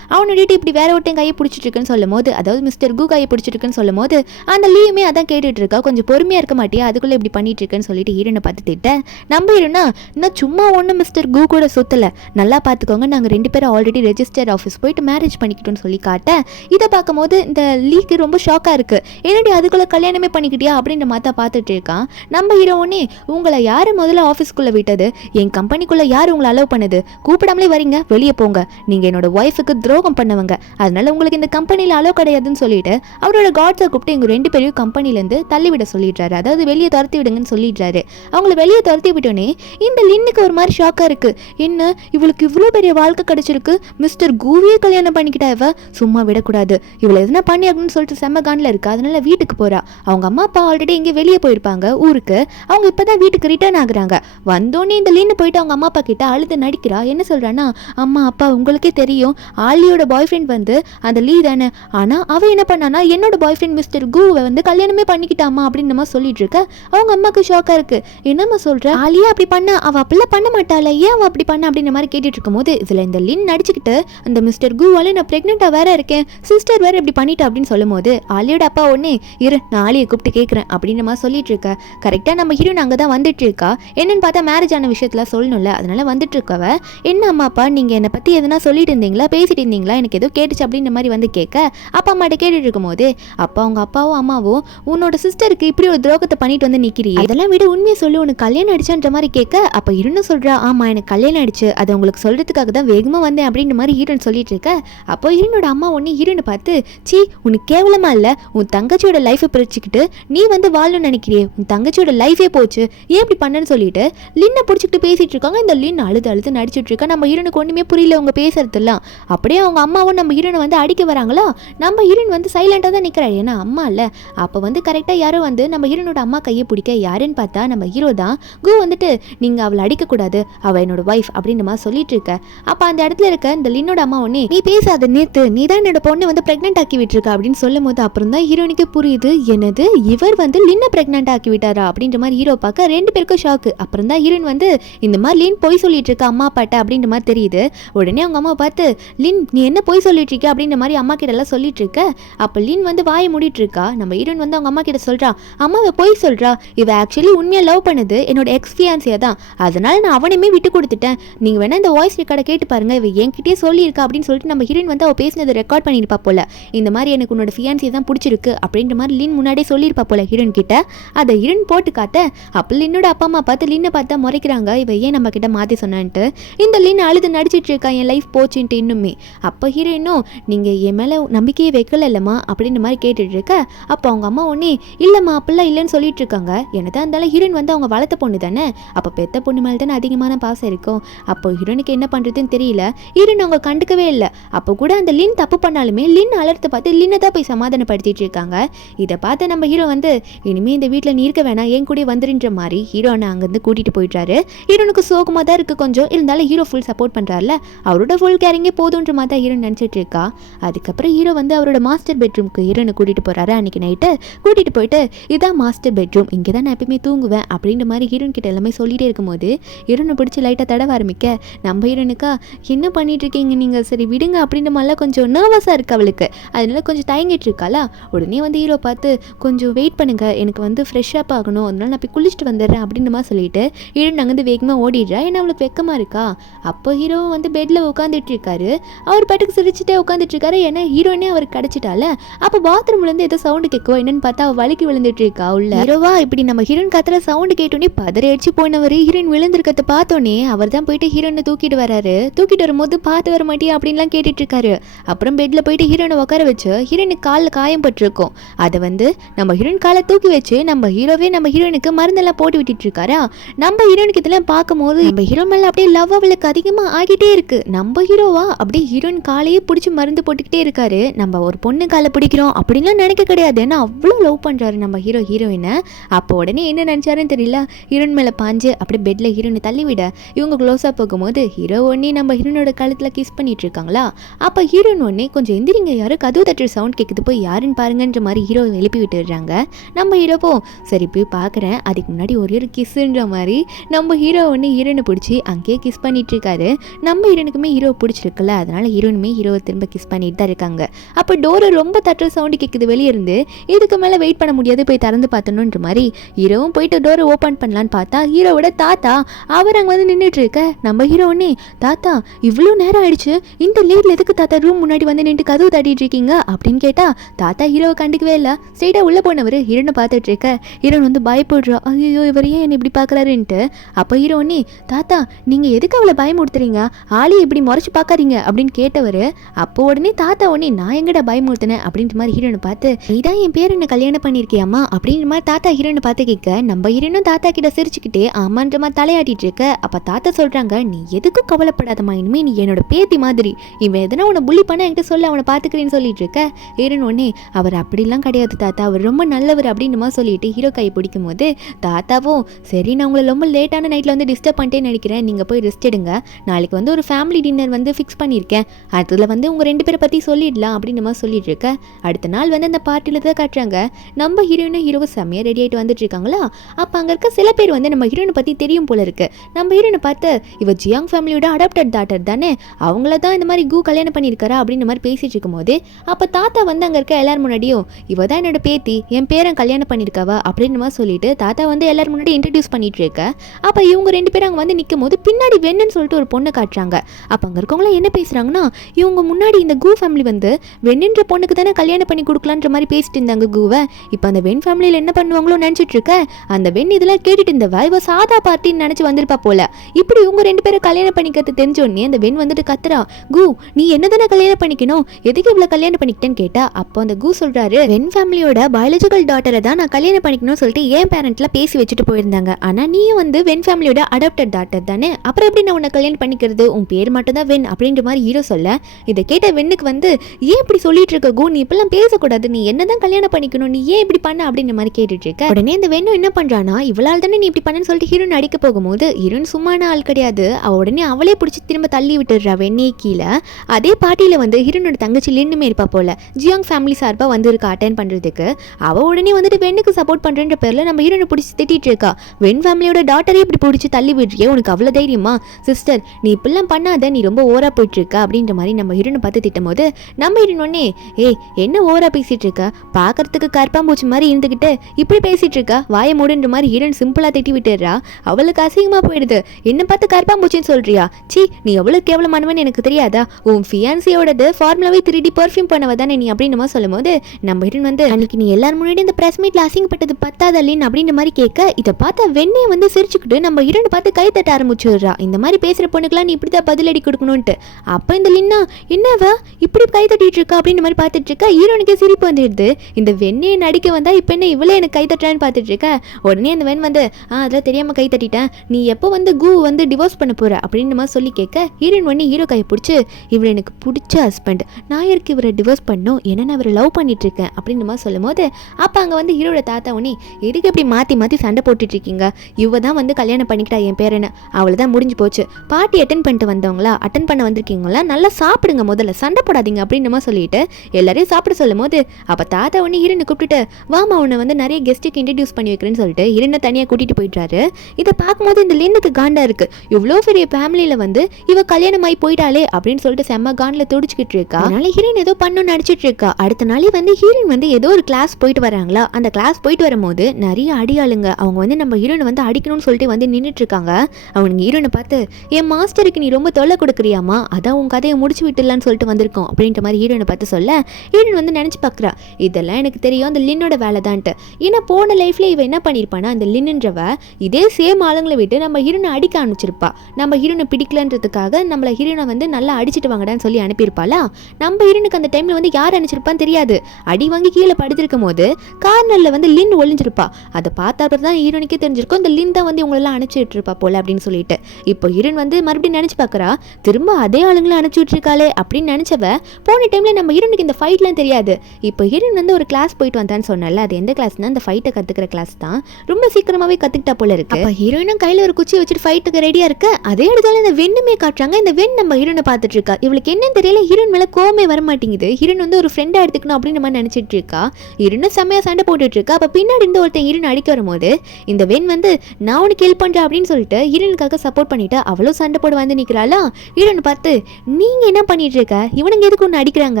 அவனோட இப்படி வேற ஒருத்தையும் கையை பிடிச்சிட்டு இருக்குன்னு சொல்லும் போது அதாவது மிஸ்டர் கூ கையை பிடிச்சிட்டு இருக்குன்னு சொல்லும் போது அந்த லீயுமே அதான் கேட்டுட்டு இருக்கா, கொஞ்சம் பொறுமையா இருக்க மாட்டியா, அதுக்குள்ள இப்படி பண்ணிட்டு இருக்கேன்னு சொல்லிட்டு ஹீரோனை பார்த்து திட்ட. நம்ம ஹீரோனா நான் சும்மா ஒன்று மிஸ்டர் கூ கூட சுத்தல, நல்லா பார்த்துக்கோங்க, நாங்கள் 2 பேரும் ஆல்ரெடி ரெஜிஸ்டர் ஆஃபீஸ் போயிட்டு மேரேஜ் பண்ணிக்கிட்டோன்னு சொல்லி காட்ட. இதை பார்க்கும்போது இந்த லீக்கு ரொம்ப ஷாக்கா இருக்கு, என்னடி அதுக்குள்ள கல்யாணமே பண்ணிக்கிட்டியா அப்படின்ற மாதிரி பார்த்துட்டு இருக்கான். நம்ம ஹீரோனே உங்களை யாரு முதல்ல ஆஃபீஸ்க்குள்ள விட்டது, என் கம்பெனிக்குள்ள யார் உங்களை அலோவ் பண்ணது, கூப்பிடாமலே வரீங்க, வெளியே போங்க, நீங்க என்னோட ஒய்ஃபுக்கு துரோகம் பண்ணவங்க, அதனால உங்களுக்கு இந்த கம்பெனியில் அலோவ் கிடையாதுன்னு சொல்லிட்டு அவரோட காட்ஸை கூப்பிட்டு எங்க 2 பேரையும் கம்பெனிலேருந்து தள்ளிவிட சொல்லிடுறாரு, அதாவது வெளியே துரத்தி விடுங்கன்னு சொல்லிடுறாரு. அவங்கள வெளியே துரத்தி விட்டோன்னே இந்த லின்னுக்கு ஒரு மாதிரி ஷாக்கா இருக்கு, என்ன இவளுக்கு இவ்வளோ பெரிய வாழ்க்கை கிடைச்சிருக்கு, மிஸ்டர் கூவியே கல்யாணம் பண்ணிக்கிட்டா, இவ சும்மா விடக்கூடாது, இவளை எதுனா பண்ணியாகணும்னு சொல்லிட்டு செம்ம காண்டில் இருக்கு. அதனால வீட்டுக்கு போறா. அவங்க அம்மா அப்பா ஆல்ரெடி எங்கே வெளியே போயிருப்பாங்க ஊருக்கு, அவங்க இப்பதான் வீட்டுக்கு ரிட்டர்ன் ஆகுறாங்க. வந்தோடனே இந்த லின்னு போயிட்டு அவங்க அம்மா அப்பா கிட்ட அழுது நடிக்கிறா. என்ன சொல்றான்னா அம்மா அப்பா உங்களுக்கே தெரியும் ஆலியோட பாய் ஃப்ரெண்ட் வந்து அந்த லீ தானே, ஆனா அவ என்ன பண்ணானா என்னோட பாய் ஃப்ரெண்ட் மிஸ்டர் கூவை வந்து கல்யாணமே பண்ணிக்கிட்டாமா அப்படின்னு நம்ம சொல்லிட்டு இருக்க. அவங்க அம்மாக்கு ஷாக்கா இருக்கு, என்னம்மா சொல்ற, ஆலியா அப்படி பண்ண, அவ அப்படிலாம் பண்ண மாட்டாள, ஏன் அவ அப்படி பண்ண அப்படின்ற மாதிரி கேட்டுட்டு இருக்கும் போது இதுல இந்த லின் நடிச்சுக்கிட்டு அந்த மிஸ்டர் கூவால நான் பிரெக்னெண்டா வேற இருக்கேன், சிஸ்டர் வேற இப்படி பண்ணிட்டா அப்படின்னு சொல்லும் போது ஆலியோட அப்பா ஒன்னே இரு நான் ஆலியை கூப்பிட்டு கேட்கறேன் அப்படின்ற மாதிரி சொல்லிட்டு இருக்க. கரெக்டா நம்ம ஹீரோயின் அங்கதான் வந்துட்டு இருக்கா. என்னன்னு பார்த்தா மேரேஜ் ஆன விஷயத்துல சொல்லணும்ல, அதனால வந்துட்டு இருக்கவ என்ன அம்மா அப்பா நீங்க என்னை பத்தி எதனா சொல்லிட்டு இருந்தீங்களா, பேசிட்டு இருந்தீங்களா, எனக்கு ஏதோ கேட்டுச்சு அப்படின்ற மாதிரி வந்து கேட்க. அப்பா அம்மாட்ட கேட்டுட்டு இருக்கும் போது அப்பா அவங்க அப்பாவும் அம்மாவும் உன்னோட சிஸ்டருக்கு இப்படி ஒரு துரோகத்தை பண்ணிட்டு வந்து நிக்கிறீ, அதெல்லாம் விட உண்மையை சொல்லி உனக்கு கல்யாணம் அடிச்சான்ற மாதிரி கேட்க. அப்ப ஹீரோன் சொல்றா ஆமா எனக்கு கல்யாணம் ஆயிடுச்சு, அதை உங்களுக்கு சொல்றதுக்காக தான் வேகமா வந்தேன் அப்படின்ற மாதிரி ஹீரோன் சொல்லிட்டு இருக்க. அப்போ ஹீரோனோட அம்மா ஒன்னு ஹீரோனை பார்த்து சீ உனக்கு கேவலமா இல்ல, உன் தங்கச்சியோட லைஃபை பிரிச்சுக்கிட்டு நீ வந்து வாழணும்னு நினைக்கிறியே, தங்கச்சியோட லைஃபே போச்சு, ஏன் இப்படி பண்ணன்னு சொல்லிட்டு லின்னை பிடிச்சிக்கிட்டு பேசிட்டு இருக்காங்க. இந்த லின் அழுது அழுது நடிச்சிட்டு இருக்கா. நம்ம ஹீரோனுக்கு ஒண்ணுமே புரியல அவங்க பேசுறதுலாம். அப்படியே அவங்க அம்மாவும் நம்ம ஹீரோனை வந்து அடிக்க வராங்களா, நம்ம ஹீரோன் வந்து சைலண்டா தான் நிக்கிறாரு, ஏன்னா அம்மா இல்ல. அப்ப வந்து கரெக்டா யாரோ வந்து நம்ம ஹீரோனோட அம்மா கையை பிடிக்க, யாருன்னு பார்த்தா நம்ம ஹீரோ தான். கு வந்துட்டு நீங்க அவளை அடிக்க கூடாது, அவ என்னோட வைஃப் அப்படின்ற மாதிரி சொல்லிட்டு இருக்க. அப்ப அந்த இடத்துல இருக்க இந்த லின்னோட அம்மா ஒன்னே, நீ பேசாத நேத்து நீ தான் என்னோட பொண்ணை வந்து பிரெக்னென்ட் ஆக்கி விட்டுருக்க அப்படின்னு சொல்லும் போது அப்புறம் தான் ஹீரோனுக்கு புரியுது, என்னது இவர் வந்து லின்னை பிரெக்னென்ட் ஆக்கி விட்டாரா அப்படின்ற மாதிரி ஹீரோ பார்க்க ரெண்டு பேருக்கும் ஷாக்கு. அப்புறம் தான் ஹீரோயின் வந்து இந்த மாதிரி லின் பொய் சொல்லிட்டு இருக்க அம்மா அப்பாட்ட அப்படின்ற மாதிரி தெரியுது. உடனே அவங்க அம்மா பார்த்து, லின் நீ என்ன பொய் சொல்லிட்டு இருக்க அப்படின்ற மாதிரி அம்மா கிட்ட எல்லாம் சொல்லிட்டு இருக்க. அப்ப லின் வந்து வாயை மூடிட்டு இருக்கா. நம்ம ஹீரோயின் வந்து அவங்க அம்மா கிட்ட சொல்றா, அம்மா இவ பொய் சொல்றா, இவ ஆக்சுவலி உண்மையா லவ் பண்ணது என்னோட எக்ஸ்பியான்சியா தான், அதனால நான் அவனையுமே விட்டு கொடுத்துட்டேன், நீங்க வேணா இந்த வாய்ஸ் ரெக்கார்டை கேட்டு பாருங்க, இவ என்கிட்டயே சொல்லியிருக்கா அப்படின்னு சொல்லிட்டு நம்ம ஹீரோயின் வந்து அவ பேசினதை ரெக்கார்ட் பண்ணிருப்பா போல. இந்த மாதிரி எனக்கு உன்னோட ஃபியான்சியை தான் பிடிச்சிருக்கு அப்படின்ற மாதிரி லின் முன்னாடியே சொல்லியிருப்பா போல ஹீரோயின் கிட்ட. அதை ஹீரோயின் போட்டு காட்ட, அப்ப லின்னோட அப்பா அம்மா பார்த்து லின்னை பார்த்தா முறைக்கிறாங்க, இவ ஏன் நம்ம கிட்ட மாத்தி சொன்னான்ட்டு. இந்த லின் அழுது நடிச்சிட்டு இருக்கா, என் லைஃப் போச்சுன்ட்டு இன்னுமே. அப்ப ஹீரோயினும் நீங்க என் மேல நம்பிக்கையே வைக்கல இல்லம்மா அப்படின்ற மாதிரி கேட்டுட்டு இருக்க. அப்போ அவங்க அம்மா ஒன்னே, இல்லம்மா அப்படிலாம் இல்லைன்னு சொல்லிட்டு இருக்காங்க, என்னதான் இருந்தாலும் ஹீரோயின் வந்து அவங்க வளர்த்த பொண்ணு தானே, அப்ப பெத்த பொண்ணு மேல தானே அதிகமான பாசம் இருக்கும். அப்போ ஹீரோனுக்கு என்ன பண்றதுன்னு தெரியல, ஹீரோயின் அவங்க கண்டுக்கவே இல்லை. அப்போ கூட அந்த லின் தப்பு பண்ணாலுமே லின் அலர்த்த பார்த்து லின்னை தான் போய் சமாதானப்படுத்திட்டு இருக்காங்க. இதை பார்த்து நம்ம ஹீரோ வந்து, இனிமே இந்த வீட்டுல நீ இருக்க வேணாம், என் கூட வந்துருன்ற மாதிரி ஹீரோனை அங்கிருந்து கூட்டிட்டு போயிட்டாரு. ஹீரோனுக்கு சோகமா தான் இருக்கு கொஞ்சம், இருந்தாலும் ஹீரோ ஃபுல் சப்போர்ட் பண்றாருல, அவரோட ஃபுல் கேரிங்கே போதுன்ற மாதிரி தான் ஹீரோ நினைச்சிட்டு இருக்கா. அதுக்கப்புறம் ஹீரோ வந்து அவரோட மாஸ்டர் பெட்ரூம்க்கு ஹீரோனை கூட்டிட்டு போறாரு. அன்னைக்கு நைட்டு கூட்டிட்டு போயிட்டு, இதான் மாஸ்டர் பெட்ரூம், இங்கே தான் நான் எப்பயுமே தூங்குவேன் அப்படின்ற மாதிரி ஹீரோன் கிட்ட எல்லாமே சொல்லிட்டே இருக்கும்போது ஹீரோனை பிடிச்சி லைட்டாக தடவ ஆரம்பிக்க, நம்ம ஹீரோனுக்கா என்ன பண்ணிட்டு இருக்கீங்க நீங்க, சரி விடுங்க அப்படின்ற மாதிரிலாம் கொஞ்சம் நர்வஸாக இருக்கு அவளுக்கு, அதனால கொஞ்சம் தயங்கிட்டு இருக்காளா. உடனே வந்து ஹீரோ பார்த்து, கொஞ்சம் வெயிட் பண்ணுங்க, எனக்கு வந்து ஃப்ரெஷ் அப் ஆகணும், அதனால நான் போய் குளிச்சுட்டு வந்துடுறேன் அப்படின்ற மாதிரி சொல்லிட்டு ஹீரோன் அங்கேருந்து வேகமாக ஓடிடுறா, ஏன்னா அவளுக்கு வெக்கமா இருக்கா. அப்போ ஹீரோ வந்து பெட்ல உட்காந்துட்டு இருக்காரு, அவர் பாட்டுக்கு சிரிச்சுட்டே உட்காந்துட்டு இருக்காரு, ஏன்னா ஹீரோனே அவருக்கு கிடைச்சிட்டால. அப்போ பாத்ரூம்ல இருந்து ஏதோ சவுண்டு கேட்கும், என்னன்னு பார்த்தா அவ வலிக்கு விழுந்துட்டு இருக்கா உள்ள. ஹீரோவா இப்படி நம்ம ஹீரோன் கத்துற சவுண்டு கேட்டோன்னே பதறி அடிச்சு போனவர் ஹீரோயின் விழுந்திருக்கிறத பார்த்தோன்னே அவர் தான் போயிட்டு ஹீரோனை தூக்கிட்டு வராரு. தூக்கிட்டு வரும்போது பார்த்து வர மாட்டியா அப்படின்லாம் கேட்டுட்டு இருக்காரு. அப்புறம் பெட்ல போயிட்டு ஹீரோனை உட்கார வச்சு ஹீரோனுக்கு காலில் காயம் பட்டிருக்கும், அதை வந்து நம்ம ஹீரோயின் காலை தூக்கி வச்சு நம்ம ஹீரோவே நம்ம ஹீரோனுக்கு மருந்தெல்லாம் போட்டு விட்டுட்டு இருக்காரா. நம்ம ஹீரோனுக்கு இதெல்லாம் பார்க்கும்போது நம்ம ஹீரோ மேல அப்படியே லவ் அவளுக்கு அதிகமாக ஆகிட்டே இருக்கு. நம்ம ஹீரோவா அப்படியே ஹீரோயின் காலையே பிடிச்சி மருந்து போட்டுக்கிட்டே இருக்காரு. நம்ம ஒரு பொண்ணு காலை பிடிக்கிறோம் அப்படின்லாம் நினைக்க கிடையாது, ஏன்னா அவ்வளோ லவ் பண்ணுறாரு நம்ம ஹீரோ ஹீரோயினை. அப்போ உடனே என்ன நினச்சாருன்னு தெரியல, ஹீரோயின் மேலே பாஞ்சு அப்படியே பெட்டில் ஹீரோனை தள்ளிவிட இவங்க க்ளோஸாக போகும்போது ஹீரோ ஒன்னே நம்ம ஹீரோனோட கழுத்தில் கிஸ் பண்ணிட்டு இருக்காங்களா. அப்போ ஹீரோயின் ஒன்னே கொஞ்சம் எந்திரிங்க, யாரும் கதவு தட்டுற சவுண்ட் கேட்குது, போய் யாருன்னு பாருங்கன்ற மாதிரி ஹீரோ எழுப்பி விட்டுடுறாங்க. நம்ம ஹீரோவோ சரி போய் பார்க்குறேன், அதுக்கு முன்னாடி ஒரே ஒரு கிஸ்ன்ற மாதிரி நம்ம ஹீரோ ஒன்று ஹீரோனை பிடிச்சி அங்கேயே கிஸ் பண்ணிட்டு இருக்காரு. நம்ம ஹீரோனுக்குமே ஹீரோ பிடிச்சிருக்குல்ல, அதனால ஹீரோனுமே ஹீரோவை திரும்ப கிஸ் பண்ணிட்டு தான் இருக்காங்க. அப்போ டோரை ரொம்ப தட்டுற சவுண்டு கேட்குது வெளியே இருந்து, இதுக்கு மேலே வெயிட் பண்ண முடியாது, போய் திறந்து பார்த்தணுன்ற மாதிரி ஹீரோவும் போயிட்டு டோரை ஓப்பன் பண்ணலான்னு பார்த்தா ஹீரோவோட தாத்தா அவர் அங்கே வந்து நின்றுட்டு இருக்க. நம்ம ஹீரோ ஒன்னே, தாத்தா இவ்வளோ நேரம் ஆயிடுச்சு, இந்த லேட்ல எதுக்கு தாத்தா ரூம் முன்னாடி வந்து நின்று கதவு தட்டிட்டு இருக்கீங்க அப்படின்னு கேட்டா தாத்தா ஹீரோவை கண்டுக்கவே இல்லை. ஸ்ட்ரெயிட்டா உள்ள போனவர் ஹீரோனை பார்த்துட்டு இருக்க. ஹீரோன் வந்து பயப்படுறா, ஐயோ இவர் ஏன் என்ன இப்படி பார்க்குறாருன்ட்டு. அப்போ ஹீரோ ஒன்னே, தாத்தா நீங்க எதுக்கு அவளை பயமுறுத்துறீங்க, ஆளி இப்படி முறைச்சு பார்க்காதீங்க அப்படின்னு கேட்டவர். அப்போ உடனே தாத்தா ஒன்னே, நான் எங்கடா பயமுறுத்தினேன் அப்படின்ற மாதிரி ஹீரோனை பார்த்து, நீதான் என் பேர் என்ன கல்யாணம் பண்ணியிருக்கியாமா அப்படின்ற மாதிரி தாத்தா ஹீரோனை பார்த்து கேட்க, நம்ம ஹீரோனும் தாத்தா கிட்ட சிரிச்சுக்கிட்டே ஆமான்ற மாதிரி தலையாட்டிட்டு இருக்க. அப்ப தாத்தா சொல்றாங்க, நீ எதுக்கும் கவலைப்படாதம்மா, இனிமே நீ என்னோட பேத்தி மாதிரி, இவன் எதனா உன்னை புள்ளி பண்ண என்கிட்ட சொல்ல, அவனை பார்த்துக்கிறேன்னு சொல்லிட்டு இருக்க. ஹீரோன் ஒன்னே, அவர் அப்படிலாம் கிடையாது தாத்தா, அவர் ரொம்ப நல்லவர் அப்படின்னு மாதிரி சொல்லிட்டு ஹீரோ கையை பிடிக்கும் போது தாத்தாவும் சரி நான் உங்களை ரொம்ப லேட்டான நைட்ல வந்து டிஸ்டர்ப் பண்ணிட்டேன்னு நினைக்கிறேன், நீங்க போய் ரெஸ்ட் எடுங்க, நாளைக்கு வந்து ஒரு ஃபேமிலி டின்னர் வந்து ஃபிக்ஸ் பண்ணியிருக்கேன், அதில் வந்து உங்க ரெண்டு பேரை பத்தி சொல்லிடலாம் அப்படின்னு மாதிரி சொல்லிட்டு இருக்க. அடுத்த நாள் வந்து அந்த பார்ட்டியில தான் காட்டுறாங்க. நம்ம ஹீரோயினும் ஹீரோவும் செம்மையா ரெடி ஆகிட்டு வந்துட்டு இருக்காங்களா. அப்போ அங்கே இருக்க சில பேர் வந்து நம்ம ஹீரோனை பற்றி தெரியும் போல இருக்கு. நம்ம ஹீரோனை பார்த்து, இவ ஜியாங் ஃபேமிலியோட அடாப்டட் டாட்டர் தானே, அவங்கள தான் இந்த மாதிரி கு கல்யாணம் பண்ணியிருக்காரா அப்படின்னு மாதிரி பேசிட்டு இருக்கும்போது அப்போ தாத்தா வந்து அங்கே இருக்க எல்லாரும் முன்னாடியும் இவ தான் என்னோட பேத்தி, என் பேரன் கல்யாணம் பண்ணியிருக்காவா அப்படின்னு மாதிரி சொல்லிட்டு தாத்தா வந்து எல்லாரும் முன்னாடி இன்ட்ரடியூஸ் பண்ணிட்டு இருக்க. அப்போ இவங்க ரெண்டு பேரும் அங்கே வந்து நிற்கும் போது பின்னாடி வெண்ணுன்னு சொல்லிட்டு ஒரு பொண்ணை காட்டுறாங்க. அப்போ அங்கே இருக்கவங்களாம் என்ன பேசுறாங்கன்னா, இவங்க முன்னாடி இந்த கு ஃபேமிலி வந்து வெண்ணுன்ற பொண்ணுக்கு தானே கல்யாணம் பண்ணி கொடுக்கலான்ற மாதிரி பேசிட்டு இருந்தாங்க குவை. இப்போ அந்த வெண் ஃபேமிலியில் என்ன பண்ணுவாங்களோ நினச்சிட்டு இருக்க. அந்த வெண் இதெல்லாம் கேட்டுட்டு இருந்தவா இவ சாதா பார்ட்டின்னு நினச்சி வந்திருப்பா போல. இப்படி இவங்க ரெண்டு பேரும் கல்யாணம் பண்ணிக்கிறது தெரிஞ்சோடனே அந்த வெண் வந்துட்டு கத்துறா, கு நீ என்ன தானே கல்யாணம் பண்ணிக்கணும், எதுக்கு இவ்வளோ கல்யாணம் பண்ணிக்கிட்டேன்னு கேட்டா. அப்போ அந்த கு சொல்றாரு, வெண் ஃபேமிலியோட பயாலஜிக்கல் டாட்டரை தான் நான் கல்யாணம் பண்ணிக்கணும் பண்ணிக்கணும்னு சொல்லிட்டு என் பேரண்ட்லாம் பேசி வச்சுட்டு போயிருந்தாங்க. ஆனால் நீயும் வந்து வென் ஃபேமிலியோட அடாப்டட் டாட்டர் தானே, அப்புறம் எப்படி நான் உன்னை கல்யாணம் பண்ணிக்கிறது, உன் பேர் மட்டும் தான் வென் அப்படின்ற மாதிரி ஹீரோ சொல்ல, இதை கேட்ட வெண்ணுக்கு வந்து ஏன் இப்படி சொல்லிட்டு இருக்க கோ, நீ இப்பெல்லாம் பேசக்கூடாது, நீ என்னதான் கல்யாணம் பண்ணிக்கணும், நீ ஏன் இப்படி பண்ண அப்படின்ற மாதிரி கேட்டுட்டு இருக்க. உடனே இந்த வெண்ணும் என்ன பண்றானா, இவளால் தானே நீ இப்படி பண்ணன்னு சொல்லிட்டு ஹீரோன் அடிக்க போகும்போது ஹீரோன் சும்மான ஆள் கிடையாது, அவ உடனே அவளே பிடிச்சி திரும்ப தள்ளி விட்டுடுறா வெண்ணே கீழே. அதே பார்ட்டியில வந்து ஹீரோனோட தங்கச்சி லின்னுமே இருப்பா போல, ஜியாங் ஃபேமிலி சார்பா வந்து இருக்கா அட்டென்ட் பண்றதுக்கு. அவ உடனே வந்துட்டு வெண்ணுக்கு சப்போர்ட் பண்றேன்ற பேர்ல நம்ம ஹீரோனை பிடிச்சி திட்டிட்டு இருக்கா. வென் ஃபேமிலியோட டாட்டரே இப்படி பிடிச்சி தள்ளி விடுறியே, உனக்கு அவ்வளோ தைரியமா சிஸ்டர், நீ இப்பெல்லாம் பண்ணாத, நீ ரொம்ப ஓவரா போயிட்டு இருக்க அப்படின்ற மாதிரி நம்ம ஹீரோனை பார்த்து திட்டும் போது நம்ம ஹீரோன் உடனே ஏய் என்ன ஓவரா பேசிட்டு இருக்க, பாக்கிறதுக்கு கற்பாம்பூச்சி மாதிரி இருந்துகிட்டு இப்படி பேசிட்டு இருக்கா, வாய மூடுன்ற மாதிரி ஹீரோன் சிம்பிளா திட்டி விட்டுறா. அவளுக்கு அசிங்கமா போயிடுது, என்ன பார்த்து கற்பாம்பூச்சின்னு சொல்றியா, சி நீ எவ்வளவு கேவலமானவன்னு எனக்கு தெரியாதா, உன் ஃபியான்சியோடது ஃபார்முலாவே 3D பர்ஃபியூம் பண்ணவ தானே நீ அப்படின்னு மாதிரி சொல்லும் போது நம்ம ஹீரோன் வந்து அன்னைக்கு நீ எல்லாரும் முன்னாடி இந்த பிரஸ் மீட்ல அசிங்கப்பட்டது பத்தாதல்லின் அப்படின்ற மாதிரி கேட்க, இதை பார்த்த வெண்ணே வந்து சிரிச்சுக்கிட்டு நம்ம ஹீரோனை பார்த்து கை தட்ட ஆரம்பிச்சுடுறா. இந்த மாதிரி பேசுற பொண்ணுக்கெல்லாம் நீ இப்படிதான் பதிலடி கொடுக்கணும்ட்டு. அப்ப இந்த லின்னா என்னவ இப்படி கை தட்டிட்டு இருக்கா அப்படின்ற மாதிரி பார்த்துட்டு இருக்கா. ஹீரோனுக்கே சிரிப்பு வந்துடுது, இந்த வெண்ணே நடிக்க வந்தா இப்ப என்ன இவளே எனக்கு கை தட்டுறான்னு பார்த்துட்டு இருக்க. உடனே அந்த வெண் வந்து அதெல்லாம் தெரியாம கை தட்டிட்டேன், நீ எப்போ வந்து கு வந்து டிவோர்ஸ் பண்ண போற அப்படின்ற மாதிரி சொல்லி கேட்க, ஹீரோயின் உடனே ஹீரோ கையை பிடிச்சி இவர் எனக்கு பிடிச்ச ஹஸ்பண்ட், நான் இருக்கு இவரை டிவோர்ஸ் பண்ணும், ஏன்னா நான் அவரை லவ் பண்ணிட்டு இருக்கேன் அப்படின்ற மாதிரி சொல்லும் போது அப்ப அங்க வந்து ஹீரோட தாத்தா உடனே எதுக்கு இப்படி மாத்தி மாத்தி சண்டை போட்டுட்டு இருக்கீங்க, இவ தான் வந்து கல்யாணம் பண்ணிக்கிட்டா என் பேரனை, அவளதான் முடிஞ்சு போச்சு, பார்ட்டி அட்டன் பண்ணிட்டு வந்தவங்களா, அட்டன் பண்ண வந்திருக்கீங்களா, நல்லா சாப்பிடுங்க, முதல்ல சண்டை போடாதீங்க அப்படின்ற மாதிரி சொல்லிட்டு எல்லாரையும் சாப்பிட சொல்லும் போது அப்ப தாத்தா உடனே ஹீரோனை கூப்பிட்டுட்டு வாமா உன்னை வந்து நிறைய கெஸ்ட்டுக்கு இன்ட்ரடியூஸ் பண்ணி வைக்கிறேன்னு சொல்லிட்டு ஹீரோனை தனியா கூட்டிட்டு போயிட்டாரு. இதை பார்க்கும்போது இந்த லின்னுக்கு காண்டா இருக்கு, இவ்வளோ பெரிய ஃபேமிலியில வந்து இவ கல்யாணம் ஆகி போயிட்டாலே அப்படின்னு சொல்லிட்டு செம்ம காண்டில் துடிச்சுக்கிட்டு இருக்கா. அதனால ஹீரோயின் ஏதோ பண்ணணும்னு நடிச்சிட்டு இருக்கா. அடுத்த நாளே வந்து ஹீரோயின் வந்து ஏதோ ஒரு கிளாஸ் போயிட்டு வராங்களா, அந்த கிளாஸ் போயிட்டு வரும்போது நிறைய அடியாளுங்க அவங்க வந்து நம்ம ஹீரோனை வந்து அடிக்கணும்னு சொல்லிட்டு வந்து நின்றுட்டு இருக்காங்க. அவனுங்க ஹீரோனை பார்த்து என் மாஸ்டருக்கு நீ ரொம்ப தொல்லை கொடுக்குறியாமா, அதான் உன் கதையை முடிச்சு விட்டுலான்னு சொல்லிட்டு வந்திருக்கோம் அப்படின்ற மாதிரி ஹீரோனை பார்த்து சொல்ல, ஹீரோயின் வந்து நினைச்சு பார்க்குறா இதெல்லாம் எனக்கு தெரியும் அந்த லின்னோட வேலை தான்ட்டு. ஏன்னா போன லைஃப்ல இவ என்ன பண்ணியிருப்பானா, அந்த லின்னுன்றவ இதே சேம் ஆளுங்களை விட்டு நம்ம ஹீரோனை அடிக்க ஆரம்பிச்சிருப்பா. நம்ம ஹீரோனை பிடிக்கலன்றதுக்காக நம்மள ஹீரோனை வந்து நல்லா அடிச்சுட்டு வாங்கடான்னு சொல்லி அனுப்பியிருப்பாளா. நம்ம ஹீரோனுக்கு அந்த டைம்ல வந்து யார் அனுப்பிச்சிருப்பான்னு தெரியாது. அடி வாங்கி கீழே படுத்திருக்கும் போது கார்னர்ல வந்து லின் ஒளிஞ்சிருப்பா. அதை பார்த்த அப்புறம் தான் ஹீரோனுக்கே தெரிஞ்சிருக்கும் இந்த லின் தான் வந்து இவங்களெல்லாம் அனுப்பிச்சிட்டு இருப்பா போல அப்படின்னு சொல்லிட்டு. இப்போ ஹீரோன் வந்து மறுபடியும் நினைச்சு பார்க்கறா, திரும்ப அதே ஆளுங்களை அனுப்பிச்சு விட்டுருக்காளே அப்படின்னு நினைச்சவ போன டைம்ல நம்ம ஹீரோனுக்கு இந்த ஃபைட்லாம் தெரியாது. இப்போ ஹீரோன் வந்து ஒரு கிளாஸ் போயிட்டு வந்தான்னு சொன்னால, அது எந்த கிளாஸ்னா அந்த ஃபைட்டை கத்துக்கிற கிளாஸ் தான். ரொம்ப சீக்கிரமாவே கத்துக்கிட்டா போல இருக்கு. அப்ப ஹீரோயினும் கையில ஒரு குச்சி வச்சுட்டு ஃபைட்டுக்கு ரெடியா இருக்கு. அதே இடத்துல இந்த வெண்ணுமே காட்டுறாங்க. இந்த வெண் நம்ம ஹீரோனை பார்த்துட்டு இருக்கா. இவளுக்கு என்னன்னு தெரியல, ஹீரோயின் மேல கோவமே வர மாட்டேங்குது. ஹீரோயின் வந்து ஒரு ஃப்ரெண்டா எடுத்துக்கணும் அப்படின்னு நம்ம நினைச்சிட்டு இருக்கா. ஹீரோனும் செம்மையா சண்டை போட்டுட்டு இருக்கா. அப்ப பின்னாடி இருந்து ஒருத்தன் ஹீரோன் அடிக்க வரும்போது இந்த வெண் வந்து நான் உனக்கு ஹெல்ப் பண்றேன் அப்படின்னு சொல்லிட்டு ஹீரோனுக்காக சப்போர்ட் பண்ணிட்டு அவ்வளோ சண்டை போட வந்து நிக்கிறாளா. ஹீரோனை பார்த்து நீங்க என்ன பண்ணிட்டு இருக்க, இவனுங்க எதுக்கு ஒன்று அடிக்கிறாங்க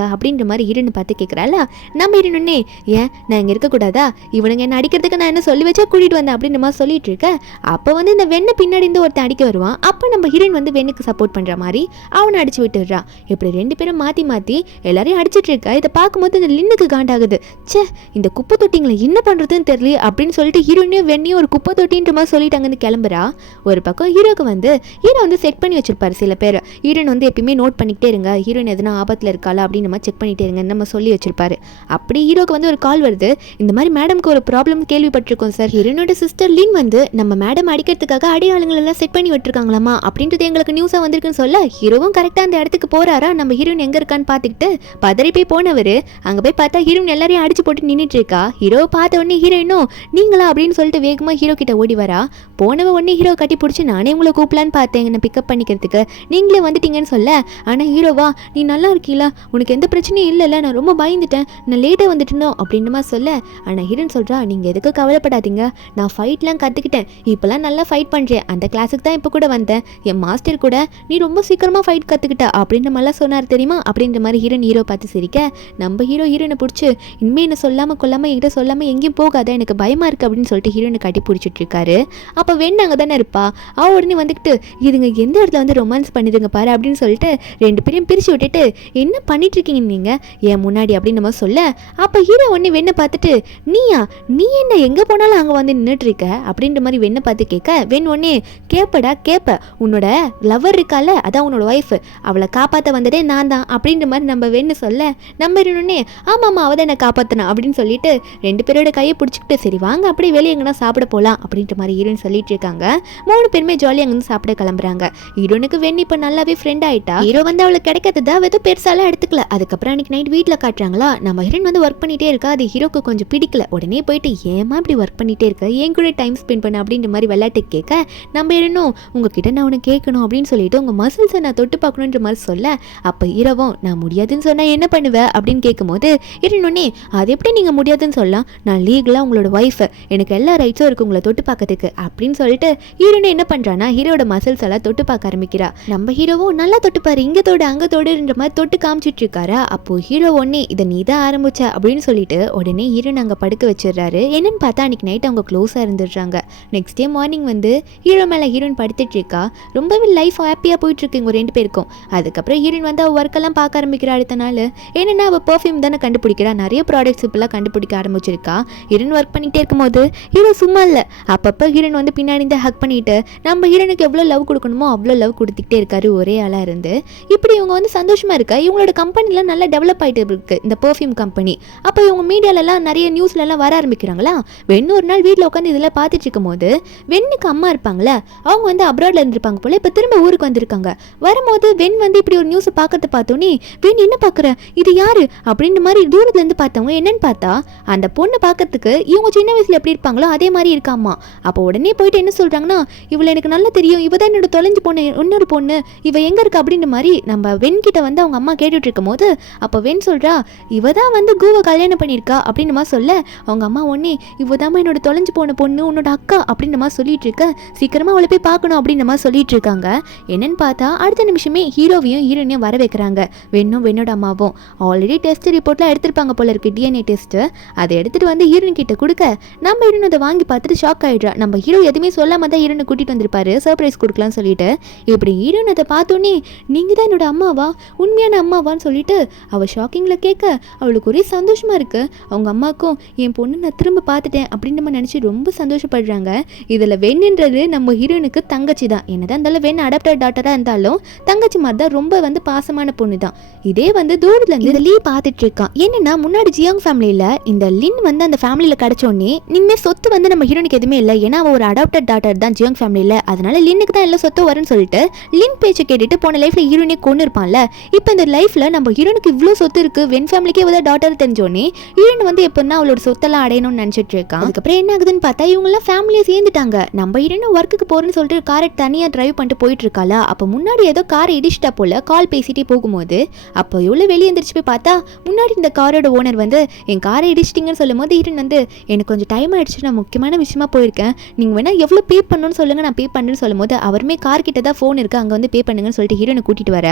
அப்படின்ற மாதிரி ஹீரோனை பார்த்து கேட்கறாளா. நம்ம ஹீரோனே ஏன் நான் இங்க இருக்க கூடாதா, இவனுங்க என்ன அடிக்கிறதுக்கு நான் என்ன சொல்லி வச்சா கூட்டிட்டு வந்தேன் அப்படின்ற மாதிரி சொல்லிட்டு இருக்க. அப்ப வந்து இந்த வெண்ணை பின்னாடி இருந்து ஒருத்தன் அடிக்க வருவான். அப்ப நம்ம ஹீரோயின் வந்து வெண்ணுக்கு சப்போர்ட் பண்ற மாதிரி அவனை அடிச்சு விட்டுறான். இப்படி ரெண்டு பேரும் மாத்தி மாத்தி எல்லாரையும் அடிச்சிட்டு இருக்கா. இதை பார்க்கும்போது இந்த லின்னுக்கு காண்டாகுது. சே இந்த குப்பை தொட்டிங்களை என்ன பண்றதுன்னு தெரியல அப்படின்னு சொல்லிட்டு ஹீரோயினையும் வெண்ணையும் ஒரு குப்பை தொட்டின்ற மாதிரி சொல்லிட்டு அங்கிருந்து கிளம்புறா. ஒரு பக்கம் ஹீரோக்கு வந்து ஹீரோ வந்து செட் பண்ணி வச்சிருப்பாரு சில பேர். ஹீரோயின் வந்து எப்பயுமே நோட் பண்ணிக்கிட்டே இருங்க, ஹீரோயின் எதுனா ஆபத்துல இருக்காளா அப்படின்னு நம்ம செக் பண்ணிட்டே இருங்க நம்ம சொல்லி வச்சிருப்பாரு. அப்படி ஹீரோக்கு வந்து ஒரு கால் வருது. இந்த மாதிரி மேடம்க்கு ஒரு ப்ராப்ளம் கேள்விப்பட்டிருக்கோம் சார், ஹீரோனோட சிஸ்டர் லின் வந்து நம்ம மேடம் அடிக்கிறதுக்காக அடையாளங்கள் எல்லாம் செட் பண்ணி விட்டுருக்காங்களாமா அப்படின்றது எங்களுக்கு நியூஸா வந்திருக்குன்னு சொல்ல ஹீரோவும் கரெக்டா அந்த இடத்துக்கு போறாரா. நம்ம ஹீரோயின் எங்க இருக்கான்னு பாத்துக்கிட்டு பதறி போய் போனவரு அங்க போய் பார்த்தா ஹீரோயின் எல்லாரையும் அடிச்சு போட்டு நின்றுட்டு இருக்கா. ஹீரோவை பார்த்த உடனே ஹீரோயினும் நீங்களா அப்படின்னு சொல்லிட்டு வேகமா ஹீரோ கிட்ட ஓடி வரா. போனவ உடனே ஹீரோ கட்டி பிடிச்சி நானே உங்களை கூப்பிடலான்னு பார்த்தேன் என்ன பிக்கப் பண்ணிக்கிறதுக்கு, நீங்களே வந்துட்டீங்கன்னு சொல்ல ஆனா ஹீரோவா நீ நல்லா இருக்கீங்களா, உனக்கு எந்த பிரச்சனையும் இல்லைல்ல, நான் ரொம்ப பயந்துட்டேன், நான் லேட்டாக வந்துட்டேனோ அப்படின்னுமா சொல்ல. ஆனால் ஹீரோன் சொல்கிறா நீங்கள் எதுக்கும் கவலைப்படாதீங்க, நான் ஃபைட்லாம் கற்றுக்கிட்டேன், இப்போலாம் நல்லா ஃபைட் பண்ணுறேன், அந்த கிளாஸுக்கு தான் இப்போ கூட வந்தேன், என் மாஸ்டர் கூட நீ ரொம்ப சீக்கிரமாக ஃபைட் கற்றுக்கிட்ட அப்படின்ற மாதிரிலாம் சொன்னார் தெரியுமா அப்படின்ற மாதிரி ஹீரோ பார்த்து சிரிக்க. நம்ம ஹீரோனை பிடிச்சி இனிமேல் என்ன சொல்லாமல் கொல்லாமல் என்கிட்ட சொல்லாமல் எங்கேயும் போகாத, எனக்கு பயமாக இருக்குது அப்படின்னு சொல்லிட்டு ஹீரோனை கட்டி பிடிச்சிட்டு இருக்காரு. அப்போ வெண்ண அங்கே தானே இருப்பா. உடனே வந்துக்கிட்டு இதுங்க எந்த இடத்துல வந்து ரொமான்ஸ் பண்ணிடுங்க பாரு அப்படின்னு சொல்லிட்டு ரெண்டு பேரையும் பிரித்து விட்டுட்டு என்ன பண்ணிட்டு இருக்கீங்க நீங்கள் என் முன்னாடி அப்படின்னு நம்ம சொல்ல. அப்போ ஹீரோ ஒன்று வெண்ணை பார்த்துட்டு நீ என்ன எங்கே போனாலும் அங்கே வந்து நின்றுட்டு இருக்க அப்படின்ற மாதிரி வெண்ணை பார்த்து கேட்க வெண் ஒன்னே கேப்படா கேப்ப, உன்னோட லவர் இருக்கால அதான் உன்னோட ஒய்ஃப், அவளை காப்பாற்ற வந்ததே நான் தான் அப்படின்ற மாதிரி நம்ம வெண்ணு சொல்ல. நம்ம இன்னொன்னே ஆமாம்மா அவ தான் என்னை காப்பாற்றினா அப்படின்னு சொல்லிட்டு ரெண்டு பேரோட கையை பிடிச்சி சிரிச்சுக்கிட்டு சரி வாங்க அப்படியே வெளியே எங்கன்னா சாப்பிட போகலாம் அப்படின்ற மாதிரி ஹீரோயின் சொல்லிட்டு இருக்காங்க. 3 பேருமே ஜாலியாக அங்கேருந்து சாப்பிட கிளம்புறாங்க. ஹீரோனுக்கு வெண்ணி இப்போ நல்லாவே ஃப்ரெண்ட் ஆயிட்டா. ஹீரோ வந்து அவளுக்கு கிடைக்கிறதா ஏதோ பெருசாலாம் எடுத்துக்கல. அதுக்கப்புறம் அன்னைக்கு நைட் வீட்டில் காட்டுறாங்களா, நம்ம ஹீரோயின் வந்து ஒர்க் பண்ணிட்டே இருக்கா. அது ஹீரோக்கு கொஞ்சம் பிடிக்கல. உடனே போயிட்டு ஏமா இப்படி ஒர்க் பண்ணிட்டே இருக்க, ஏன் கூட டைம் ஸ்பெண்ட் பண்ண அப்படின்ற மாதிரி விளையாட்டு கேட்க, நம்ம ஹீரோனும் உங்ககிட்ட நான் உனக்கு கேட்கணும் அப்படின்னு சொல்லிட்டு உங்க மசில்ஸை நான் தொட்டு பார்க்கணுன்ற மாதிரி சொல்ல, அப்போ ஹீரோவும் நான் முடியாதுன்னு சொன்னா என்ன பண்ணுவேன் அப்படின்னு கேட்கும்போது ஹீரோனே அது எப்படி நீங்க முடியாதுன்னு சொல்லலாம், நான் லீகலா உங்களோட ஒய்ஃப், எனக்கு எல்லா ரைட்ஸும் இருக்கு உங்களை தொட்டு பார்க்கறதுக்கு அப்படின்னு சொல்லிட்டு ஹீரோனே என்ன பண்றானா ஹீரோட மசில்ஸ் எல்லாம் தொட்டு பார்க்க ஆரம்பிக்கிறா. நம்ம ஹீரோவும் நல்லா தொட்டு பாரு, இங்க தோடு அங்க தோடுன்ற மாதிரி தொட்டு காமிச்சிட்டு இருக்காரா. அப்போ ஹீரோ உடனே இதை நீ தான் ஆரம்பிச்ச அப்படின்னு சொல்லிட்டு உடனே ஹீரோன் அங்க படுக்க வச்சிடுறாரு. என்னன்னு பார்த்தா அன்னைக்கு நைட் அவங்க க்ளோஸா இருந்துடுறாங்க. நெக்ஸ்ட் டே மார்னிங் வந்து ஹீரோ மேல ஹீரோயின் படுத்துட்டு இருக்கா. ரொம்பவே லைஃப் ஹாப்பியா போயிட்டு இருக்கு இவங்க 2 பேருக்கும். அதுக்கப்புறம் ஹீரோயின் வந்து அவ ஒர்க் எல்லாம் பார்க்க ஆரம்பிக்கிறா. அடுத்த நாள் என்னன்னா அவ பெர்ஃப்யூம் தானே கண்டுபிடிக்கிறா, நிறைய ப்ராடக்ட்ஸ் இப்பெல்லாம் கண்டுபிடிக்க ஆரம்பிச்சிருக்கா. ஹீரோயின் ஒர்க் பண்ணிட்டே இருக்கும்போது ஹீரோ சும்மா இல்லை, அப்பப்போ ஹீரோயின் வந்து பின்னாடி இருந்து ஹக் பண்ணிட்டு நம்ம ஹீரோனுக்கு எவ்வளோ லவ் கொடுக்கணுமோ அவ்வளோ லவ் கொடுத்துக்கிட்டே இருக்காரு ஒரே ஆளாக இருந்து. இப்படி இவங்க வந்து சந்தோஷமா இருக்கா. இவங்களோட கம்பெனிலாம் நல்லா டெவலப் ஆகிட்டு இருக்கு இந்த பெர்ஃப்யூம் கம்பெனி. அப்போ இவங்க மீடியாலலாம் நிறைய நியூஸ்லலாம் வர ஆரம்பிக்கிறாங்களா. வெண்ணு ஒரு நாள் வீட்டில் உட்காந்து இதெல்லாம் பார்த்துட்டு இருக்கும் போது வெண்ணுக்கு அம்மா இருப்பாங்களே அவங்க வந்து அப்ராட்ல இருந்திருப்பாங்க போல. இப்போ திரும்ப ஊருக்கு வந்திருக்காங்க. வரும்போது வெண் வந்து இப்படி ஒரு நியூஸ் பார்க்கறத பார்த்தோன்னே வெண் என்ன பார்க்குற இது யாரு அப்படின்ற மாதிரி தூரத்துல இருந்து பார்த்தவங்க என்னன்னு பார்த்தா அந்த பொண்ணை பார்க்கறதுக்கு இவங்க சின்ன வயசுல எப்படி இருப்பாங்களோ அதே மாதிரி இருக்காமா. அப்போ உடனே போயிட்டு என்ன சொல்றாங்கன்னா இவளை எனக்கு நல்லா தெரியும், இவ தான் என்னோட தொலைஞ்சு பொண்ணு, இன்னொரு பொண்ணு, இவ எங்க இருக்கு அப்படின்ற மாதிரி நம்ம வெண் கிட்ட வந்து அவங்க அம்மா கேட்டுட்டு இருக்கும் போது அப்போ வெண் சொல்றா இவ தான் வந்து கூவை கல்யாணம் பண்ணியிருக்கா அப்படின்னு மாதிரி சொல்ல அவங்க அம்மா உடனே இவ தான் என்னோட தொலைஞ்சு போன பொண்ணு உன்னோட அக்கா அப்படின்ற மாதிரி சொல்லிட்டு இருக்க, சீக்கிரமா அவளை போய் பார்க்கணும் அப்படின்ற மாதிரி சொல்லிட்டு இருக்காங்க. என்னன்னு பார்த்தா அடுத்த நிமிஷமே ஹீரோவையும் ஹீரோனையும் வர வைக்கிறாங்க. வெண்ணும் வெண்ணோட அம்மாவும் ஆல்ரெடி டெஸ்ட் ரிப்போர்ட்லாம் எடுத்திருப்பாங்க போல இருக்கு, டிஎன்ஏ டெஸ்ட். அதை எடுத்துட்டு வந்து ஹீரோயின் கிட்ட கொடுக்க நம்ம ஹீரோன் அதை வாங்கி பார்த்துட்டு ஷாக் ஆயிடுறா. நம்ம ஹீரோ எதுவுமே சொல்லாம தான் ஹீரோனை கூட்டிட்டு வந்திருப்பாரு சர்ப்ரைஸ் கொடுக்கலாம்னு சொல்லிட்டு. இப்படி ஹீரோன் அதை பார்த்தோன்னே நீங்க தான் என்னோட அம்மாவா, உண்மையான அம்மாவான்னு சொல்லிட்டு அவள் ஷாக்கிங்கில் கேட்க அவளுக்கு ஒரே சந்தோஷமா இருக்கு. அவங்க அம்மாக்கும் என் பொண்ணு நான் திரும்ப பார்த்துட்டேன் அப்படின்னு நம்ம நினச்சி ரொம்ப சந்தோஷப்படுறாங்க. இதில் வெண்ணுன்றது நம்ம ஹீரோனுக்கு தங்கச்சி தான். என்னதான் இருந்தாலும் வெண் அடாப்டட் டாட்டராக இருந்தாலும் தங்கச்சி மாதிரி தான், ரொம்ப வந்து பாசமான பொண்ணு தான். இதே வந்து தூரத்துல இருந்து இந்த லீ பார்த்துட்டு இருக்கான். என்னன்னா முன்னாடி ஜியாங் ஃபேமிலியில இந்த லின் வந்து அந்த ஃபேமிலியில கிடைச்சோடனே இனிமே சொத்து வந்து நம்ம ஹீரோனுக்கு எதுவுமே இல்லை, ஏன்னா அவ ஒரு அடாப்டட் டாட்டர் தான் ஜியாங் ஃபேமிலியில, அதனால லின்னுக்கு தான் எல்லாம் சொத்து வரும்னு சொல்லிட்டு லின் பேச்சு கேட்டுட்டு போன லைஃப்ல ஹீரோனே கொண்டு இருப்பான்ல. இப்போ இந்த லைஃப்ல நம்ம ஹீரோனுக்கு இவ்வளோ சொத்து இருக்கு, வென் ஃபேமிலிக்கே ஏதாவது டாட்டர் தெரிஞ்சோடனே ஹீரோன் வந்து எப்படின்னா அவளோட சொத்தெல்லாம் அடையணும்னு நினைச்சிட்டு இருக்கான். அதுக்கப்புறம் என்ன ஆகுதுன்னு பார்த்தா இவங்க எல்லாம் ஃபேமிலியை சேர்ந்துட்டாங்க. நம்ம ஹீரோனும் ஒர்க்குக்கு போறேன்னு சொல்லிட்டு காரை தனியா டிரைவ் பண்ணிட்டு போயிட்டு இருக்காளா. அப்போ முன்னாடி ஏதோ காரை இடிச்சிட்டா போல கால் பேசிட்டே போகும்போது அப்போ எவ்வளோ வெளியே எந்திரிச்சு போய் பார்த்தா முன்னாடி இந்த காரோட ஓனர் வந்து என் காரை இடிச்சிட்டிங்கன்னு சொல்லும் போது ஹீரோன் வந்து எனக்கு கொஞ்சம் டைம் ஆயிடுச்சு, நான் முக்கியமான விஷயமா போயிருக்கேன், நீங்க வேணா எவ்வளோ பே பண்ணணும்னு சொல்லுங்க நான் பே பண்ணுறேன்னு சொல்லும் போது அவருமே கார் கிட்ட தான் ஃபோன் இருக்கு அங்கே வந்து பே பண்ணுங்கன்னு சொல்லிட்டு ஹீரோனை கூட்டிட்டு வர.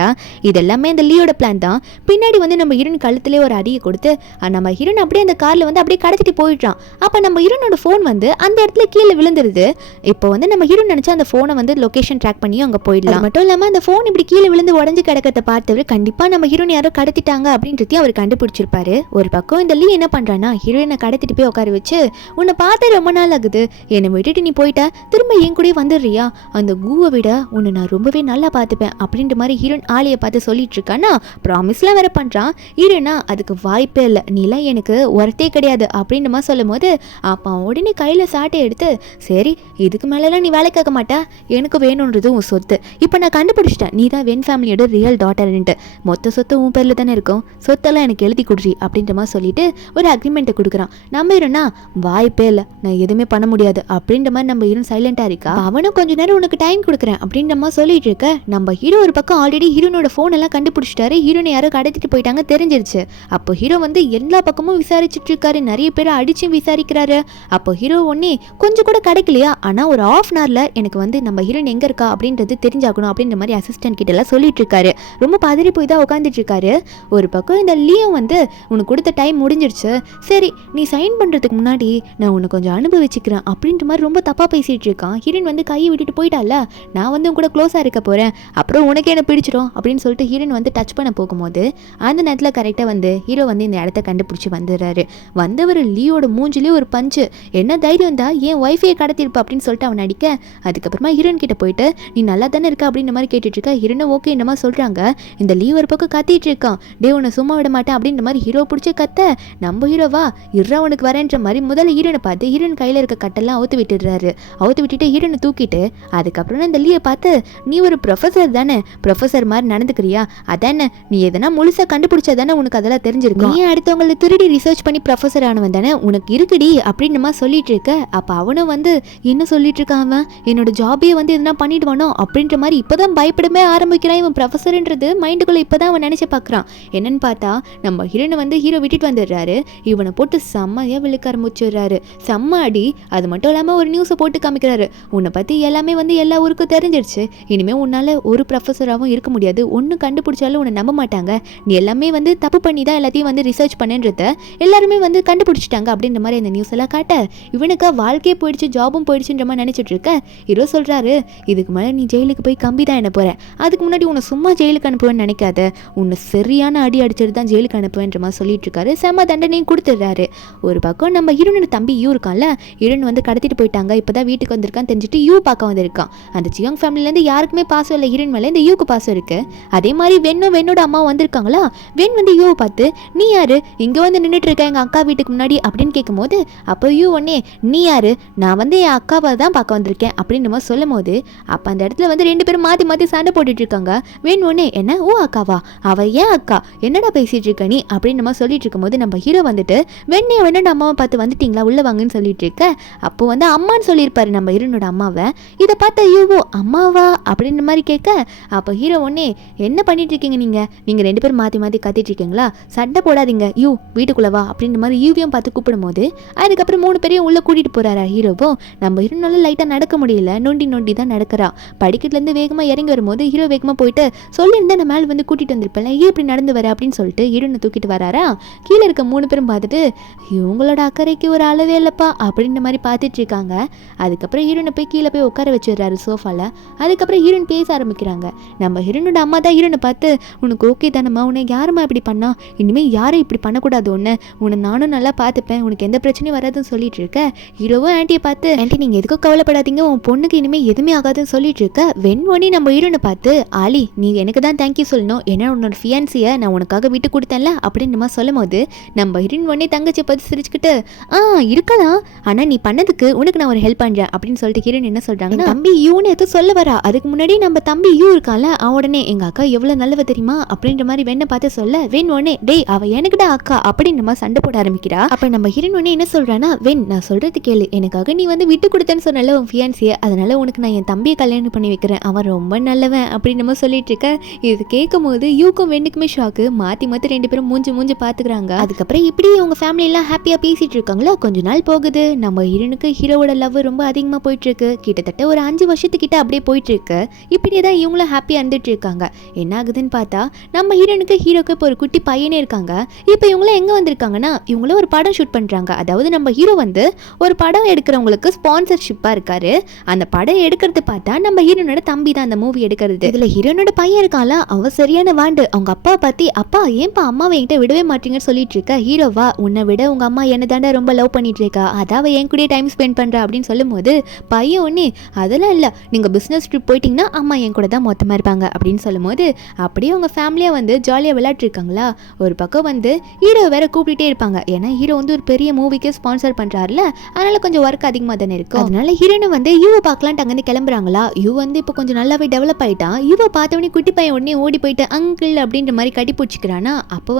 இது எல்லாமே இந்த லீயோட பிளான் தான். பின்னாடி வந்து நம்ம ஹீரோன் கழுத்துலேயே ஒரு அடியை கொடுத்து நம்ம ஹீரோன் அப்படியே அந்த கார்ல வந்து அப்படியே கடத்திட்டு போயிட்டான். அப்போ நம்ம ஹீரோனோட ஃபோன் வந்து அந்த இடத்துல கீழே விழுந்துருது. இப்போ வந்து நம்ம ஹீரோன் நினைச்சா அந்த ஃபோனை வந்து லொகேஷன் ட்ராக் பண்ணி அங்கே போயிடலாம். மட்டும் இல்லாமல் அந்த ஃபோன் இப்படி கீழே விழுந்து உடஞ்சு கிடக்கிறத பார்த்தவர் கண்டிப்பாக நம்ம ஹீரோன் யாரோ கடத்திட்டாங்க அப்படின்றதையும் அவர் கண்டுபிடிச்சிருப்பாரு. ஒரு பக்கம் இந்த லீ என்ன பண்றானா ஹீரோயினை கடத்திட்டு போய் உட்கார வச்சு உன்னை பார்த்தே ரொம்ப நாள் ஆகுது, என்னை விட்டுட்டு நீ போயிட்ட, திரும்ப என் கூட வந்துடுறியா, அந்த கூவை விட உன்னை நான் ரொம்பவே நல்லா பார்த்துப்பேன் அப்படின்ற மாதிரி ஹீரோயின் ஆலியை பார்த்து சொல்லிட்டு இருக்கானா. ப்ராமிஸ்லாம் வேற பண்றான். ஹீரோனா அதுக்கு வாய்ப்பே இல்லை, நீலாம் எனக்கு ஒருத்தே கிடையாது அப்படின்ற மாதிரி சொல்லும் போது அப்போ உடனே கையில் சாட்டை எடுத்து சரி இதுக்கு மேலெல்லாம் நீ வேலைக்கு ஆக மாட்டா, எனக்கு வேணுன்றது உன் சொத்து, இப்போ நான் கண்டுபிடிச்சிட்டேன் நீ தான் வென் ஃபேமிலியோட ரியல் டாட்டர்ன்ட்டு, மொத்த சொத்து உன் பேரில் தானே இருக்கும், சொத்தெல்லாம் எனக்கு எழுதி கொடுறி அப்படின்ற மாதிரி சொல்லிட்டு ஒரு அக்ரிமெண்ட்டை கொடுக்குறான். நம்ம ஹீரோனா வாய்ப்பே இல்லை, நான் எதுவுமே பண்ண முடியாது அப்படின்ற மாதிரி நம்ம ஹீரோ சைலண்டாக இருக்கா. அவனும் கொஞ்ச நேரம் உனக்கு டைம் கொடுக்குறேன் அப்படின்ற மாதிரி சொல்லிட்டு இருக்க. நம்ம ஹீரோ ஒரு பக்கம் ஆல்ரெடி ஹீரோனோட ஃபோன் எல்லாம் கண்டுபிடிச்சிட்டாரு, ஹீரோனை யாரோ கடத்திட்டு போயிட்டாங்க தெரிஞ்சிருச்சு. அப்போ ஹீரோ வந்து எல்லா பக்கமும் விசாரிச்சுட்டு இருக்காரு, நிறைய பேரை அடிச்சும் விசாரிக்கிறாரு. அப்போ ஹீரோ ஒன்னே கொஞ்சம் கூட கிடைக்கலையா, ஆனால் ஒரு ½ அன் ஹவர்ல எனக்கு வந்து நம்ம ஹீரோன் எங்க இருக்கா அப்படின்றது தெரிஞ்சாகணும் அப்படின்ற மாதிரி அசிஸ்டன்ட் கிட்ட எல்லாம் சொல்லிட்டு இருக்காரு. ரொம்ப பதறி போய் தான் உட்காந்துட்டு இருக்காரு. ஒரு பக்கம் இந்த லீயும் வந்து உனக்கு கொடுத்த டைம் முடிஞ்சிருச்சு, சரி நீ சைன் பண்றதுக்கு முன்னாடி நான் உன்னை கொஞ்சம் அனுபவிச்சுக்கிறேன் அப்படின்ற மாதிரி ரொம்ப தப்பா பேசிட்டு இருக்கான். ஹீரோயின் வந்து கையை விட்டுட்டு போயிட்டால, நான் வந்து உன் கூட க்ளோஸா இருக்க போறேன், அப்புறம் உனக்கு என்ன பிடிச்சிரும் அப்படின்னு சொல்லிட்டு ஹீரோயின் வந்து டச் பண்ண போகும்போது அந்த நேரத்தில் கரெக்டாக வந்து ஹீரோ வந்து இந்த இடத்த கண்டுபிடிச்சி வந்துடுறாரு. வந்தவர் லீயோட மூஞ்சிலே ஒரு பஞ்சு, என்ன தைரியம் தான் என் ஒய்ஃபையை கடத்திருப்பா அப்படின்னு சொல்லிட்டு அவன் அடிக்க. அதுக்கப்புறமா ஹீரோயின் கிட்ட போயிட்டு நீ நல்லா தானே இருக்கா அப்படின்ற மாதிரி கேட்டுட்டு இருக்க. ஹீரோனை ஓகே இந்த மாதிரி சொல்றாங்க. இந்த லீ ஒரு பக்கம் கத்திட்டு இருக்கான், டே உன்னை சும்மா விட மாட்டேன் அப்படின்ற மாதிரி ஹீரோ பிடிச்சி கத்த. நம்ம ஹீரோவா இறா உனக்கு வரேன் தூக்குங்கன்ற மாதிரி முதல்ல ஹீரோனை பார்த்து ஹீரோன் கையில இருக்க கட்டெல்லாம் அவுத்து விட்டுடுறாரு. அவுத்து விட்டுட்டு ஹீரோனை தூக்கிட்டு அதுக்கப்புறம் இந்த லீயை பார்த்து நீ ஒரு ப்ரொஃபஸர் தானே, ப்ரொஃபஸர் மாதிரி நடந்துக்கிறியா, அதானே நீ எதனா முழுசா கண்டுபிடிச்சா தானே உனக்கு அதெல்லாம் தெரிஞ்சிருக்கும், நீ அடுத்தவங்களை திருடி ரிசர்ச் பண்ணி ப்ரொஃபஸர் ஆனவன் தானே, உனக்கு இருக்குடி அப்படின்னு சொல்லிட்டு இருக்க. அப்ப அவனும் என்ன சொல்லிட்டு இருக்கான், அவன் என்னோட ஜாபையே எதுனா பண்ணிடுவானோ அப்படின்ற மாதிரி இப்பதான் பயப்படவே ஆரம்பிக்கிறான். இவன் ப்ரொஃபஸர்ன்றது மைண்டுக்குள்ள இப்பதான் அவன் நினைச்சு பார்க்கறான். என்னன்னு பார்த்தா நம்ம ஹீரோனை ஹீரோ விட்டுட்டு வந்துடுறாரு. இவனை போட்டு செம்மையா விழுக்க ஆரம்பிச்சிடுறாரு. செம்ம அடி. அது மட்டும் இல்லாம ஒரு நியூஸை போட்டு காமிக்கிறாரு, உன்னை பத்தி எல்லாமே எல்லா ஊருக்கும் தெரிஞ்சிருச்சு, இனிமே உன்னால ஒரு ப்ரொஃபஸராகவும் இருக்க முடியாது, ஒன்னும் கண்டுபிடிச்சாலும் உன்னை நம்ப மாட்டாங்க, நீ எல்லாமே தப்பு பண்ணி தான் எல்லாத்தையும் ரிசர்ச் பண்ணுன்றத எல்லாருமே கண்டுபிடிச்சிட்டாங்க அப்படின்ற மாதிரி இந்த நியூஸ் எல்லாம் காட்ட இவனுக்கு வாழ்க்கையே போயிடுச்சு, ஜாபும் போயிடுச்சுன்ற மாதிரி நினைச்சிட்டு இருக்க. ஹீரோ சொல்றாரு, இதுக்கு மேல நீ ஜெயிலுக்கு போய் கம்பி தான் என்ன போற, அதுக்கு முன்னாடி உன்னை சும்மா ஜெயிலுக்கு அனுப்புவேன்னு நினைக்காத, உன்னை சரியான அடி அடிச்சிட்டு தான் ஜெயிலுக்கு அனுப்புவேன்ற மாதிரி சொல்லிட்டு இருக்காரு. செம்ம தண்டனையும் கொடுத்துடுறாரு. ஒரு பக்கம் நம்ம ஹீரோனோட தம்பி யூ இருக்கான்ல, ஹீரோன் கடத்திட்டு போயிட்டாங்க, இப்பதான் வீட்டுக்கு வந்திருக்கான்னு தெரிஞ்சுட்டு யூ பார்க்க வந்திருக்கான். அந்த சியோங் ஃபேமிலியிலேருந்து யாருக்குமே பாசம் இல்லை, ஹீரோன் மேலே இந்த யூக்கு பாசம் இருக்கு. அதே மாதிரி வெண்ணோட அம்மா வந்திருக்காங்களா, வெண் யூவை பார்த்து நீ யாரு இங்க நின்றுட்டு இருக்க எங்க அக்கா வீட்டுக்கு முன்னாடி அப்படின்னு கேட்கும் போது அப்போ யூ உடனே நீ யாரு, நான் என் அக்காவை தான் பார்க்க வந்திருக்கேன் அப்படின்னு சொல்லும் போது அப்ப அந்த இடத்துல ரெண்டு பேரும் மாத்தி மாத்தி சண்டை போட்டுட்டு இருக்காங்க. வேணும் ஒன்னே என்ன ஓ அக்காவா, அவ ஏன் அக்கா, என்னடா பேசிட்டு இருக்க நீ அப்படின்னு சொல்லிட்டு இருக்கும் போது நம்ம ஹீரோ வெண்ணோட அம்மாவை பார்த்து வந்துட்டீங்களா உள்ள வாங்கன்னு சொல்லிட்டு இருக்க. அப்போ அம்மான்னு சொல்லியிருப்பாரு நம்ம ஹீரோனோட அம்மாவை. இதை பார்த்த யூவோ அம்மாவா அப்படின்ற மாதிரி கேட்க அப்போ ஹீரோ ஒன்னே என்ன பண்ணிட்டு இருக்கீங்க நீங்க ரெண்டு பேரும் மாத்தி மாத்தி கத்திட்டு இருக்கீங்களா, சண்டை போடாதீங்க யூ வீட்டுக்குள்ளவா அப்படின்ற மாதிரி யூவியும் பார்த்து கூப்பிடும் போது அதுக்கப்புறம் 3 பேரையும் உள்ள கூட்டிட்டு போறாரா ஹீரோவோ. நம்ம ஹீரோனால லைட்டா நடக்க முடியல, நொண்டி தான் நடக்கிறா. படிக்கட்டுல இருந்து வேகமா இறங்கி வரும்போது ஹீரோ வேகமா போயிட்டு சொல்லியிருந்தா நான் மேல கூட்டிட்டு வந்திருப்பேன், ஏன் இப்படி நடந்து வர அப்படின்னு சொல்லிட்டு ஹீரோனை தூக்கிட்டு வராரா. கீழே இருக்க 3 பேரும் பார்த்துட்டு இவங்களோட அக்கறைக்கு ஒரு அளவே இல்லப்பா அப்படின்ற மாதிரி பார்த்துட்டு இருக்காங்க. அதுக்கப்புறம் ஹீரோனை கீழே போய் உட்கார வச்சிடுறாரு சோஃபால. அதுக்கப்புறம் ஹீரோன் பேச ஆரம்பிக்கிறாங்க. நம்ம ஹீரோனோட அம்மா தான் ஹீரோனை பார்த்து உனக்கு ஓகே தானம்மா, உனக்கு யாருமா இப்படி பண்ணா, இனிமேல் யாரும் இப்படி பண்ணக்கூடாது, உன்னை நானும் நல்லா பார்த்துப்பேன், உனக்கு எந்த பிரச்சனையும் வராதுன்னு சொல்லிட்டு இருக்க. ஹீரோவும் ஆண்டியை பார்த்து ஆண்டி நீங்க எதுக்கும் கவலைப்படாதீங்க, உன் பொண்ணுக்கு இனிமேல் எதுவுமே ஆகாதுன்னு சொல்லிட்டு இருக்க. வெண்மணி நம்ம ஹீரோனை பார்த்து ஆலி நீ எனக்கு தான் தேங்க்யூ சொல்லணும், ஏன்னா உன்னோட ஃபியான்சியை நான் உனக்காக விட்டு கொடுத்தேன்ல அப்படின்னு சொல்லும் போது நம்ம ஹீரோன் உடனே தங்கச்சியை பார்த்து சிரிச்சுக்கிட்டு இருக்கலாம், ஆனா நீ பண்ணதுக்கு உனக்கு நான் ஒரு ஹெல்ப் பண்றேன் அப்படின்னு சொல்லிட்டு ஹீரோன் என்ன சொல்றாங்கன்னா தம்பி யூன்னு எதுவும் சொல்ல வரா. அதுக்கு முன்னாடி நம்ம தம்பி யூ இருக்கான்ல அவன் உடனே எங்க அக்கா எவ்வளவு நல்லவ தெரியுமா அப்படின்ற மாதிரி வெண்ணை பார்த்து சொல்ல வெண் உடனே டேய் அவ எனக்குடா அக்கா அப்படின்னு நம்ம சண்டை போட ஆரம்பிக்கிறா. அப்ப நம்ம ஹீரோன் உடனே என்ன சொல்றான்னா வெண் நான் சொல்றது கேளு, எனக்காக நீ விட்டு கொடுத்தேன்னு சொன்னல உன் ஃபியான்சிய, அதனால உனக்கு நான் என் தம்பியை கல்யாணம் பண்ணி வைக்கிறேன், அவன் ரொம்ப நல்லவன் அப்படின்னு நம்ம சொல்லிட்டு இருக்க. இது கேட்கும் போது யூக்கும் வெண்ணுக்குமே ஷாக்கு, மாத்தி மாத்தி 2 பேரும் மூஞ்சி பாத்துக்கிறாங்க. அதுக்கப்புறம் இப்படி அவங்க ஃபேமிலி எல்லாம் ஹாப்பியா பேசிட்டு இருக்காங்களா. கொஞ்ச நாள் போகுது, நம்ம ஹீரோனுக்கு ஹீரோவோட லவ் ரொம்ப அதிகமா போயிட்டு இருக்கு. கிட்டத்தட்ட ஒரு 5 வருஷத்துக்கிட்ட அப்படியே போயிட்டு இருக்கு. இப்படியேதான் இவங்களும் ஹாப்பியா இருந்துட்டு இருக்காங்க. என்ன ஆகுதுன்னு பார்த்தா நம்ம ஹீரோனுக்கு ஹீரோக்கு இப்போ ஒரு குட்டி பையனே இருக்காங்க. இப்போ இவங்களும் எங்க வந்திருக்காங்கன்னா இவங்களும் ஒரு படம் ஷூட் பண்றாங்க. அதாவது நம்ம ஹீரோ ஒரு படம் எடுக்கிறவங்களுக்கு ஸ்பான்சர்ஷிப்பா இருக்காரு. அந்த படம் எடுக்கிறது பார்த்தா நம்ம ஹீரோனோட தம்பி தான் அந்த மூவி எடுக்கிறது. இதுல ஹீரோனோட பையன் இருக்கான்ல அவன் சரியான வாண்டு. அவங்க அப்பா பத்தி அப்பா ஏன்பா அம்மாவை என்கிட்ட விடவே மாட்டீங்கன்னு சொல்லிட்டு இருக்க. ஹீரோவா உன்னை விட உங்க அம்மா என்ன தாண்டா ரொம்ப லவ் பண்ணிட்டு இருக்கா, அதாவது என் கூட டைம் ஸ்பெண்ட் பண்றா அப்படின்னு சொல்லும் போது பையன் ஒன்னே அதெல்லாம் இல்ல, நீங்க பிசினஸ் ட்ரிப் போயிட்டீங்கன்னா அம்மா என் கூட தான் மொத்தமா இருப்பாங்க அப்படின்னு சொல்லும் போது அப்படியே அவங்க ஃபேமிலியா ஜாலியா விளையாட்டு இருக்காங்களா. ஒரு பக்கம் ஹீரோ வேற கூப்பிட்டே இருப்பாங்க, ஏன்னா ஹீரோ ஒரு பெரிய மூவிக்கு ஸ்பான்சர் பண்றாருல, அதனால கொஞ்சம் ஒர்க் அதிகமா தானே இருக்கும். அதனால ஹீரோனை யூவை பார்க்கலாம் அங்கிருந்து கிளம்புறாங்களா. யூ இப்போ கொஞ்சம் நல்லாவே டெவலப் ஆயிட்டான். யூவை பார்த்தவொடனே குட்டி பையன் உடனே ஓடி போயிட்டு அங்கிள் அப்படின்ற மாதிரி கட்டி பிடிச்சிக்கிறானா. அப்போ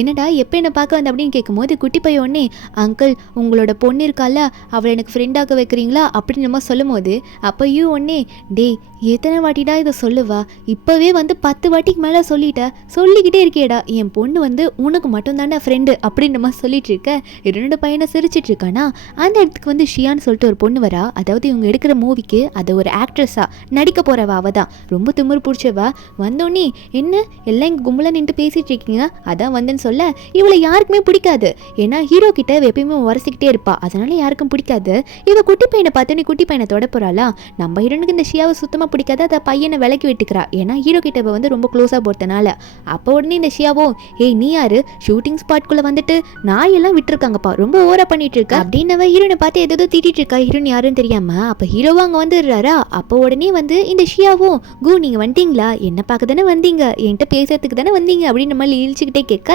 என்னடா எப்போ என்ன பார்க்க வந்து அப்படின்னு கேட்கும்போது குட்டி பையன் உடனே அங்கிள் உங்களோட பொண்ணு இருக்கால அவளை எனக்கு ஃப்ரெண்டாக வைக்கிறீங்களா அப்படின்னு நம்ம சொல்லும் போது அப்போ யூ உடனே டேய் எத்தனை வாட்டிடா இதை சொல்லுவா, இப்போவே 10 வாட்டிக்கு மேலே சொல்லிக்கிட்டே இருக்கேடா, என் பொண்ணு உனக்கு மட்டும் தானே ஃப்ரெண்டு அப்படின்னு நம்ம சொல்லிட்டு இருக்க. 2 பையனை சிரிச்சிட்டு இருக்கானா. அந்த இடத்துக்கு ஷியான்னு சொல்லிட்டு ஒரு பொண்ணு வரா. அதாவது இவங்க எடுக்கிற மூவிக்கு அதை ஒரு ஆக்ட்ரஸா நடிக்க போறவா, அவ தான் ரொம்ப திமிரு பிடிச்சவா. வந்தோடனே என்ன எல்லாம் இங்கே கும்பலாக நின்று பேசிட்டு இருக்கீங்க, அதான் வந்தேன்னு சொல்ல இவளை யாருக்குமே பிடிக்காது. ஏன்னா ஹீரோ கிட்ட எப்பயுமே உரசிக்கிட்டே இருப்பா, அதனால யாருக்கும் பிடிக்காது. இவ குட்டி பையனை பார்த்தோன்னே குட்டி பையனை தொட போறாளா. நம்ம ஹீரோனுக்கு இந்த ஷியாவை சுத்தமாக பிடிக்காது, அதை பையனை விலக்கி விட்டுக்கிறா. ஏன்னா ஹீரோ கிட்ட ரொம்ப க்ளோஸாக போகிறதுனால. அப்போ உடனே இந்த ஷியாவோ ஏய் நீ யாரு ஷூட்டிங் ஸ்பாட்குள்ளே நாய் எல்லாம் விட்டுருக்காங்கப்பா, ரொம்ப ஓவரா பண்ணிட்டு இருக்கா அப்படின்னு அவ ஹீரோனை பார்த்து ஏதோ திட்டிட்டு இருக்கா. ஹீரோன் யாருன்னு தெரியாம அப்போ ஹீரோவா அங்கே வந்துடுறாரா. அப்போ உடனே இந்த ஷியாவோ கு நீங்க வந்துட்டீங்களா, என்ன பார்க்க தானே வந்தீங்க, என்கிட்ட பேசுறதுக்கு தானே வந்தீங்க அப்படின்னு நம்ம இழிச்சுக்கிட்டே கேட்க.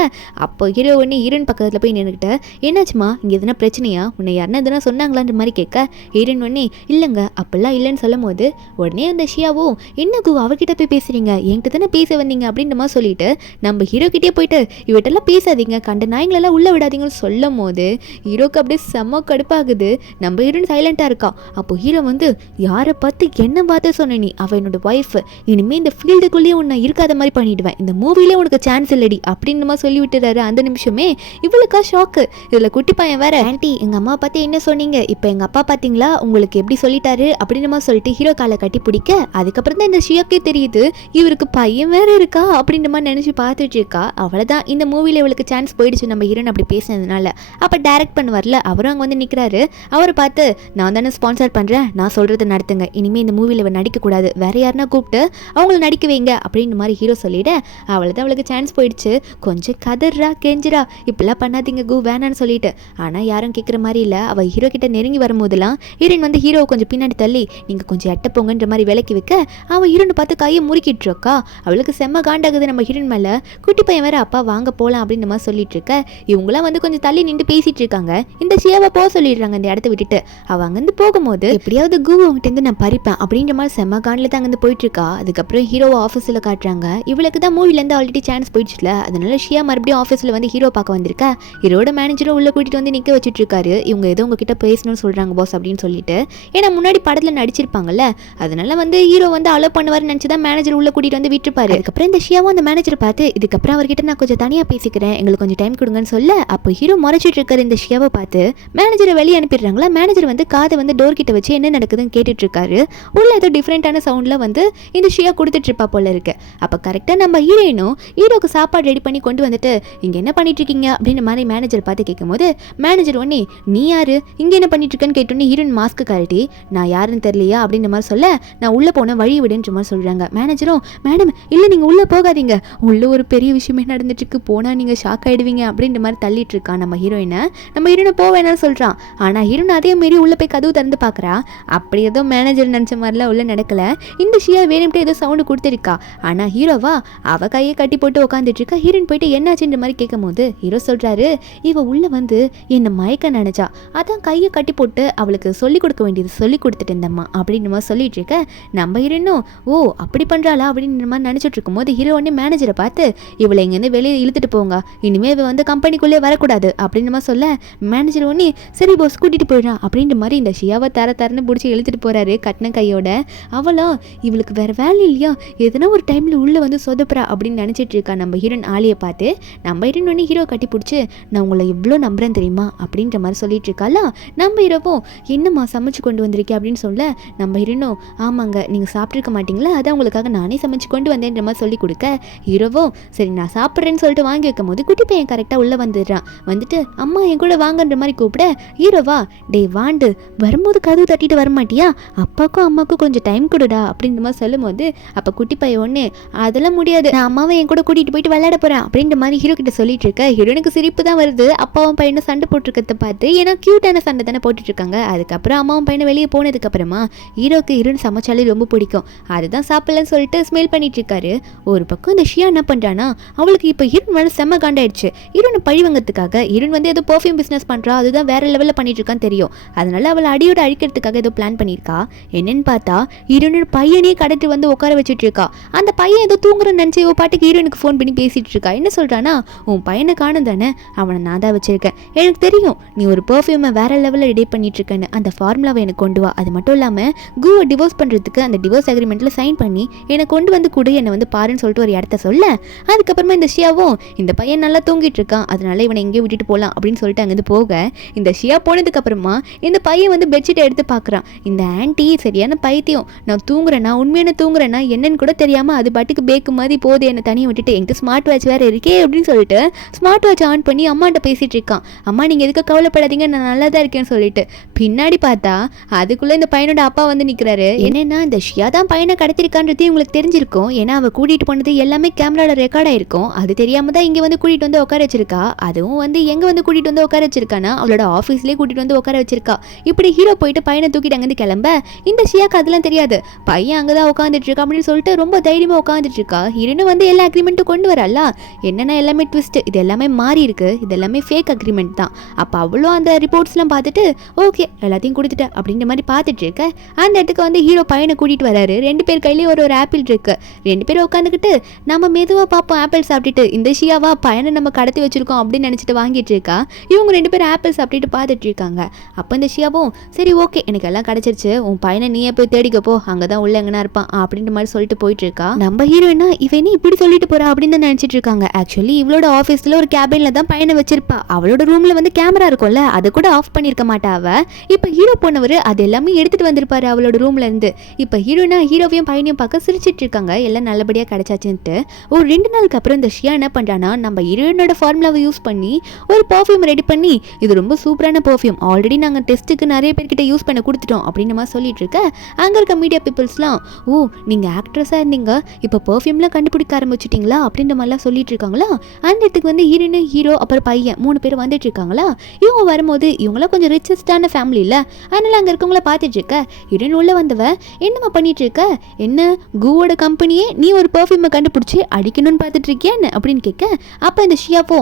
அப்போ ஹீரோ உடனே ஹீரோன் பக்கத்தில் போய் நின்றுக்கிட்ட என்ன என்னாச்சுமா, இங்கே எதுனா பிரச்சனையா, உன்னை யாருன்னா எதுனா சொன்னாங்களான்ற மாதிரி கேட்க ஹீரோயின் உடனே இல்லைங்க அப்படிலாம் இல்லைன்னு சொல்லும் போது உடனே அந்த ஷியாவும் என்ன கு அவர்கிட்ட போய் பேசுறீங்க, என்கிட்ட தானே பேச வந்தீங்க அப்படின்ற மாதிரி சொல்லிட்டு நம்ம ஹீரோ கிட்டே போயிட்டு இவட்டெல்லாம் பேசாதீங்க, கண்ட நாய்களெல்லாம் உள்ள விடாதீங்கன்னு சொல்லும் போது ஹீரோக்கு அப்படியே செம்ம கடுப்பாகுது. நம்ம ஹீரோயின் சைலண்டா இருக்கா. அப்போ ஹீரோ வந்து யாரை பார்த்து என்ன பார்த்து சொன்ன நீ, அவ என்னோட ஒய்ஃப், இனிமே இந்த ஃபீல்டுக்குள்ளேயே உன்னை இருக்காத மாதிரி பண்ணிடுவேன், இந்த மூவிலே உனக்கு சான்ஸ் இல்லடி அப்படின்னு மாதிரி சொல்லி விட்டுறாரு. அந்த நிமிஷமே இவளுக்கா ஷாக்கு. இதுல குட்டி பையன் வேற ஆன்ட்டி எங்க அம்மா பார்த்து என்ன சொன்னீங்க, இப்போ எங்க அப்பா பாத்தீங்களா உங்களுக்கு எப்படி சொல்லிட்டாரு அப்படின்னு சொல்லிட்டு ஹீரோ காலை கட்டி பிடிக்க அதுக்கப்புறம் தான் இந்த ஷியாக்கே தெரியுது இவருக்கு பையன் வேற இருக்கா அப்படின்ற மாதிரி நினைச்சு பார்த்துட்டு இருக்கா. அவ்வளவுதான், இந்த மூவில இவளுக்கு சான்ஸ் போயிடுச்சு நம்ம ஹீரோன் அப்படி பேசினதுனால. அப்ப டைரக்ட் பண்ணுவார்ல அவரும் அங்க வந்து நிக்கிறாரு. அவரை பார்த்து நான் தானே ஸ்பான்சர் பண்றேன், நான் சொல்றதை நடத்துங்க, இனிமே இந்த மூவில இவன் நடிக்க கூடாது, வேற யாருன்னா கூப்பிட்டு அவங்கள நடிக்க வைங்க அப்படின்னு மாதிரி ஹீரோ சொல்லிட அவ்வளவுதான் அவளுக்கு சான்ஸ் போயிடுச்சு. கொஞ்சம் கதறா கெஞ்சிரா இப்பெல்லாம் பண்ணாதீங்க கு வேணான்னு சொல்லிட்டு. ஆனா யாரும் கேட்குற மாதிரி இல்லை. அவள் ஹீரோ கிட்ட நெருங்கி வரும்போதெல்லாம் ஹீரோயின் வந்து ஹீரோ கொஞ்சம் பின்னாடி தள்ளி நீங்கள் கொஞ்சம் எட்ட போங்கன்ற மாதிரி விலக்கி வைக்க அவள் ஹீரோனை பார்த்து கையை முறுக்கிட்டு இருக்கா. அவளுக்கு செம்ம காண்டாகுது நம்ம ஹீரோயின் மேலே. குட்டி பையன் வேற அப்பா வாங்க போகலாம் அப்படின்ற மாதிரி சொல்லிட்டு இருக்க இவங்களாம் வந்து கொஞ்சம் தள்ளி நின்று பேசிட்டு இருக்காங்க. இந்த ஷியாவை போக சொல்லிடுறாங்க இந்த இடத்த விட்டுட்டு. அவள் அங்கேருந்து போகும்போது எப்படியாவது கு அவங்ககிட்ட நான் பறிப்பேன் அப்படின்ற மாதிரி செம்ம காண்டில் தான் அங்கேருந்து போயிட்டு இருக்கா. அதுக்கப்புறம் ஹீரோவை ஆஃபீஸில் காட்டுறாங்க. இவளுக்கு தான் மூவிலேருந்து ஆல்ரெடி சான்ஸ் போயிடுச்சுல, அதனால ஷியா மறுபடியும் ஆஃபீஸில் வந்து ஹீரோ பார்க்க வந்திருக்கா. ஹீரோட மேனேஜரும் உள்ள கூட்டிட்டு வந்து நிற்க வச்சுட்டு இருக்காரு. இவங்க ஏதோ உங்ககிட்ட பேசணும்னு சொல்றாங்க பாஸ் அப்படின்னு சொல்லிட்டு. ஏன்னா முன்னாடி படத்தில் நடிச்சிருப்பாங்கல்ல, அதனால வந்து ஹீரோ வந்து அலோ பண்ணுவார்னு நினச்சி தான் மேனேஜர் உள்ள கூட்டிட்டு வந்து விட்டுருப்பாரு. அதுக்கப்புறம் இந்த ஷியாவும் அந்த மேனேஜரை பார்த்து இதுக்கப்புறம் அவர்கிட்ட நான் கொஞ்சம் தனியாக பேசிக்கிறேன், எங்களுக்கு கொஞ்சம் டைம் கொடுங்கன்னு சொல்ல அப்போ ஹீரோ முறைச்சிட்டு இருக்காரு. இந்த ஷியாவை பார்த்து மேனேஜரை வெளியே அனுப்பிடுறாங்களா. மேனேஜர் வந்து காதை வந்து டோர் கிட்ட வச்சு என்ன நடக்குதுன்னு கேட்டுட்டு இருக்காரு. உள்ள ஏதோ டிஃப்ரெண்டான சவுண்ட்ல வந்து இந்த ஷியா கொடுத்துட்டு இருப்பா போல இருக்கு. அப்போ கரெக்டாக நம்ம ஹீரோயினும் ஹீரோக்கு சாப்பாடு ரெடி பண்ணி கொண்டு வந்துட்டு இங்கே என்ன பண்ணிட்டு இருக்கீங்க அப்படின்னு மாதிரி மேனேஜர் பார்த்து கேட்கும்போது மேனேஜர் ஒன்னே நீ யாரு இங்கே என்ன பண்ணிட்டு இருக்கேன்னு கேட்டோன்னே ஹீரோயின் மாஸ்க்கு கழட்டி நான் யாருன்னு தெரியலையா அப்படின்ற மாதிரி சொல்ல நான் உள்ளே போன வழி விடுன்ற மாதிரி சொல்கிறாங்க. மேனேஜரும் மேடம் இல்லை நீங்கள் உள்ளே போகாதீங்க, உள்ளே ஒரு பெரிய விஷயமே நடந்துட்டு இருக்கு, போனால் நீங்கள் ஷாக் ஆகிடுவீங்க அப்படின்ற மாதிரி தள்ளிட்டு இருக்கான் நம்ம ஹீரோயினை. நம்ம ஹீரோனை போவேன்னு சொல்கிறான். ஆனால் ஹீரோயின் அதே மாரி உள்ளே போய் கதவு திறந்து பார்க்குறா. அப்படி ஏதோ மேனேஜர் நினச்ச மாதிரிலாம் உள்ள நடக்கலை. இந்த ஷியா வேணும்ட்டு ஏதோ சவுண்டு கொடுத்துருக்கா. ஆனால் ஹீரோவா அவ கையை கட்டி போட்டு உட்காந்துட்டு இருக்கா. ஹீரோயின் போயிட்டு என்னாச்சுன்ற மாதிரி கேட்கும் போது ஹீரோ சொல்கிறாரு இவ உள்ள வந்து என்னை மயக்க நினைச்சா, அதான் கையை கட்டி போட்டு அவளுக்கு சொல்லிக் கொடுக்க வேண்டியது சொல்லி கொடுத்துட்டு இருந்தம்மா அப்படின்னு மாதிரி சொல்லிட்டு இருக்க நம்ம ஹீரோனும் ஓ அப்படி பண்ணுறாளா அப்படின்னு மாதிரி நினச்சிட்டு இருக்கும்போது ஹீரோ உடனே மேனேஜரை பார்த்து இவளை இங்கேருந்து வெளியே இழுத்துட்டு போங்க, இனிமேல் இவ வந்து கம்பெனிக்குள்ளே வரக்கூடாது அப்படின்னு மாதிரி சொல்ல மேனேஜர் உடனே சரி பாஸ் கூட்டிகிட்டு போயிடறான் அப்படின்ற மாதிரி இந்த ஷியாவை தரன்னு பிடிச்சி இழுத்துட்டு போகிறாரு கட்டின கையோட. அவளா இவளுக்கு வேறு வேலை இல்லையா, எதனா ஒரு டைமில் உள்ளே வந்து சொதப்புறா அப்படின்னு நினச்சிட்டு இருக்கா நம்ம ஹீரோயின் ஆலியை பார்த்து. நம்ம ஹீரோயின் ஒன்று ஹீரோ கட்டி பிடிச்சி நான் உங்களை எவ்வளோ நம்புறேன் தெரியுமா அப்படின்ற மாதிரி சொல்லிட்டு இருக்காளா. நம்ம ஹீரோவும் என்னம்மா சமைச்சு கொண்டு வந்திருக்கேன் அப்படின்னு சொல்ல நம்ம ஹீரோனும் ஆமாங்க நீங்கள் சாப்பிட்ருக்க மாட்டிங்களா, அதான் உங்களுக்காக நானே சமைச்சு கொண்டு வந்தேன்ற மாதிரி சொல்லி கொடுக்க ஹீரோவும் சரி நான் சாப்பிட்றேன்னு சொல்லிட்டு வாங்கி வைக்கும் போது குட்டி பையன் கரெக்டாக உள்ளே வந்துடுறான். வந்துட்டு அம்மா என் கூட வாங்கன்ற மாதிரி கூப்பிட ஹீரோவா டே வாண்டு வரும்போது கதவு தட்டிட்டு வரமாட்டியா, அப்பாவுக்கும் அம்மாவுக்கும் கொஞ்சம் டைம் கொடுடா அப்படின்ற மாதிரி சொல்லும் போது அப்போ குட்டி பையன் ஒன்று அதெல்லாம் முடியாது, நான் அம்மாவை என் கூட கூட்டிகிட்டு போயிட்டு விளையாட போகிறேன் அப்படின்ற மாதிரி ஹீரோ கிட்ட சொல்லிட்டு இருக்க. ஹீரோனுக்கு சிரிப்பு தான் வருது அப்பாவும் பையனும் சண்டை போட்டுருக்கிறத பார்த்து. ஏன்னா க்யூட்டான சண்டை தானே போட்டுட்ருக்காங்க. அதுக்கப்புறம் அம்மாவும் பையனை வெளியே போனதுக்கப்புறமா ஹீரோக்கு ஹீரோன் சமைச்சாலே ரொம்ப பிடிக்கும், அதுதான் சாப்பிடலன்னு சொல்லிட்டு ஸ்மெல் பண்ணிட்டு இருக்காரு. ஒரு பக்கம் இந்த ஷியா என்ன பண்ணுறான்னா அவளுக்கு இப்போ ஹீரோன் மேலே செம்ம காண்டாயிடுச்சு. ஹீரோனை பழிவங்கிறதுக்காக ஹீரோன் வந்து ஏதோ பர்ஃப்யூம் பிஸ்னஸ் பண்ணுறா, அதுதான் வேற லெவலில் பண்ணிட்டு இருக்கான்னு தெரியும். அதனால அவளை அடியோட அழிக்கிறதுக்காக ஏதோ பிளான் பண்ணியிருக்கா. என்னன்னு பார்த்தா ஹீரோனோட பையனே கடத்தி வந்து உட்கார வச்சுட்டு இருக்கா. அந்த பையன் ஏதோ தூங்குறன்னு நினச்சி இவ பாட்டுக்கு ஹீரோனுக்கு ஃபோன் பண்ணி பேசிட்டு இருக்கா. என்ன சொல்கிறான்னா உன் பையனை காணும் தானே, அவனை நான் தான் வச்சிருக்கேன், எனக்கு தெரியும் நீ ஒரு பர்ஃப்யூமை வேற லெவலில் ரெடி பண்ணிட்டு இருக்கேன்னு, அந்த ஃபார்முலாவை எனக்கு கொண்டு வா, அது மட்டும் இல்லாமல் குவை டிவோர்ஸ் பண்ணுறதுக்கு அந்த டிவோர்ஸ் அக்ரிமெண்ட்டில் சைன் பண்ணி என்னை கொண்டு வந்து கொடு, என்னை வந்து பாருன்னு சொல்லிட்டு ஒரு இடத்த சொல்ல அதுக்கப்புறமா இந்த ஷியாவும் இந்த பையன் நல்லா தூங்கிட்டு இருக்கான், அதனால இவனை எங்கேயும் விட்டுட்டு போகலாம் அப்படின்னு சொல்லிட்டு அங்கேருந்து போக இந்த ஷியா போனதுக்கப்புறமா இந்த பையன் வந்து பெட்ஷீட்டை எடுத்து பார்க்குறான். இந்த ஆன்ட்டி சரியான பைத்தியம், நான் தூங்குறேன்னா உண்மையான தூங்குறேன்னா என்னன்னு கூட தெரியாமல் அது பாட்டுக்கு பேக்கு மாதிரி போகுது, என்னை தனியாக விட்டுட்டு என்கிட்ட ஸ்மார்ட் வாட்ச் வேறு இருக்கே அப்படின்னு சொல்லிட்டு ஸ்மார்ட் வாட்ச் ஆன் பண்ணி அம்மாட்ட பேசிகிட்டு இருக்கான். அம்மா நீங்கள் எதுக்கு கவலைப்படாதீங்க நான் நல்லா தான் இருக்கேன்னு சொல்லிட்டு. பின்னாடி பார்த்தா அதுக்குள்ளே இந்த பையனோட அப்பா வந்து நிற்கிறாரு. என்னென்னா இந்த ஷியா தான் பையனை கடத்திருக்கான்றது உங்களுக்கு தெரிஞ்சிருக்கும், ஏன்னா அவள் கூட்டிகிட்டு போனது எல்லாமே கேமராவில் ரெக்கார்ட் ஆயிருக்கும். அது தெரியாமல் தான் இங்கே வந்து கூட்டிகிட்டு வந்து உட்கார வச்சிருக்கா. அதுவும் வந்து எங்கே வந்து கூட்டிகிட்டு வந்து உட்கார வச்சிருக்கானா அவளோட ஆஃபீஸ்லேயே கூட்டிகிட்டு வந்து உட்கார வச்சிருக்கா. இப்படி ஹீரோ போயிட்டு பையனை தூக்கிட்டு அங்கேருந்து கிளம்ப இந்த ஷியாக்கு அதெல்லாம் தெரியாது, பையன் அங்கே தான் உட்காந்துட்டு இருக்கா அப்படின்னு சொல்லிட்டு ரொம்ப தைரியமாக உட்காந்துட்டு இருக்கா. ஹீரோனும் வந்து எல்லா அக்ரிமெண்ட்டும் கொண்டு வரல. என்னென்னா எல்லாமே ட்விஸ்ட், இது எல்லாமே மாறி இருக்கு, இது எல்லாமே ஃபேக் அக்ரிமெண்ட் அக்ரிமெண்ட் தான். அப்போ அவ்வளோ அந்த ரிப்போர்ட்ஸ்லாம் பார்த்துட்டு ஓகே எல்லாத்தையும் கொடுத்துட்டேன் அப்படின்ற மாதிரி பார்த்துட்டு இருக்க அந்த இடத்துக்கு வந்து ஹீரோ பையனை கூட்டிகிட்டு வராரு. 2 பேர் கையிலேயே ஒரு ஆப்பிள் இருக்கு. 2 பேரும் உட்காந்துக்கிட்டு நம்ம மெதுவாக பார்ப்போம் ஆப்பிள் சாப்பிட்டுட்டு இந்த ஷியாவா பையனை நம்ம கடத்தி வச்சிருக்கோம் அப்படின்னு நினச்சிட்டு வாங்கிட்டு இருக்கா. இவங்க 2 பேரும் ஆப்பிள் சாப்பிட்டுட்டு பார்த்துட்டு இருக்காங்க. அப்போ இந்த ஷியாவும் சரி ஓகே எனக்கு எல்லாம் கிடச்சிருச்சு, உன் பையனை நீயே போய் தேடிக்கப்போ, அங்கே தான் உள்ள எங்கன்னா இருப்பான் அப்படின்ற மாதிரி சொல்லிட்டு போயிட்டு இருக்கா. நம்ம ஹீரோயினா இவனே இப்படி சொல்லிட்டு போறா அப்படின்னு தான் நினச்சிட்டு இருக்காங்க. ஆக்சுவலி இவளோட ஆஃபீஸில் ஒரு கேபின்ல தான் பையனை வச்சிருப்பா. அவளோட ரூம்ல வந்து கேமரா இருக்கும்ல அதை கூட ஆஃப் பண்ணியிருக்க மாட்டா அவ. இப்போ ஹீரோ போனவர் அது எல்லாமே எடுத்துட்டு வந்திருப்பாரு அவளோட ரூம்ல இருந்து. இப்போ ஹீரோயினா ஹீரோவையும் பையனையும் பார்க்க சிரிச்சிட்டு இருக்காங்க. எல்லாம் நல்லபடியாக கிடைச்சாச்சுன்ட்டு. ஒரு 2 நாளுக்கு அப்புறம் இந்த ஷியா என்ன பண்றானா நம்ம ஹீரோயினோட ஃபார்முலாவை யூஸ் பண்ணி ஒரு பர்ஃப்யூம் ரெடி பண்ணி இது ரொம்ப சூப்பரான பர்ஃப்யூம் ஆல்ரெடி நாங்கள் டெஸ்ட்டுக்கு நிறைய பேர்கிட்ட யூஸ் பண்ண கொடுத்துட்டோம் அப்படின்னு மாதிரி சொல்லிட்டு இருக்க அங்கே இருக்க மீடியா பீப்புள்ஸ்லாம் ஓ நீங்கள் ஆக்ட்ரஸாக இருந்தீங்க இப்போ பர்ஃப்யூம்லாம் கண்டுபிடிக்க ஆரம்பிச்சிட்டிங்களா அப்படின்ற மாதிரிலாம் சொல்லிட்டு இருக்காங்களா. அந்த இடத்துக்கு வந்து ஹீரோயின் ஹீரோ அப்புறம் பையன் 3 பேர் வந்துட்டு இருக்காங்களா. இவங்க வரும்போது இவங்களாம் கொஞ்சம் ரிச்சஸ்டான ஃபேமிலி இல்லை, அதனால அங்கே இருக்கவங்கள பார்த்துட்டு இருக்க. ஹீரோயின் உள்ள வந்தவ என்னம்மா பண்ணிட்டு இருக்க, என்ன கூவோட கம்பெனியே நீ ஒரு பர்ஃப்யூமை கண்டுபிடிச்சி அடிக்கணும்னு பார்த்துட்டு இருக்கியான்னு அப்படின்னு கேட்க. அப்போ இந்த ஷியாப்போ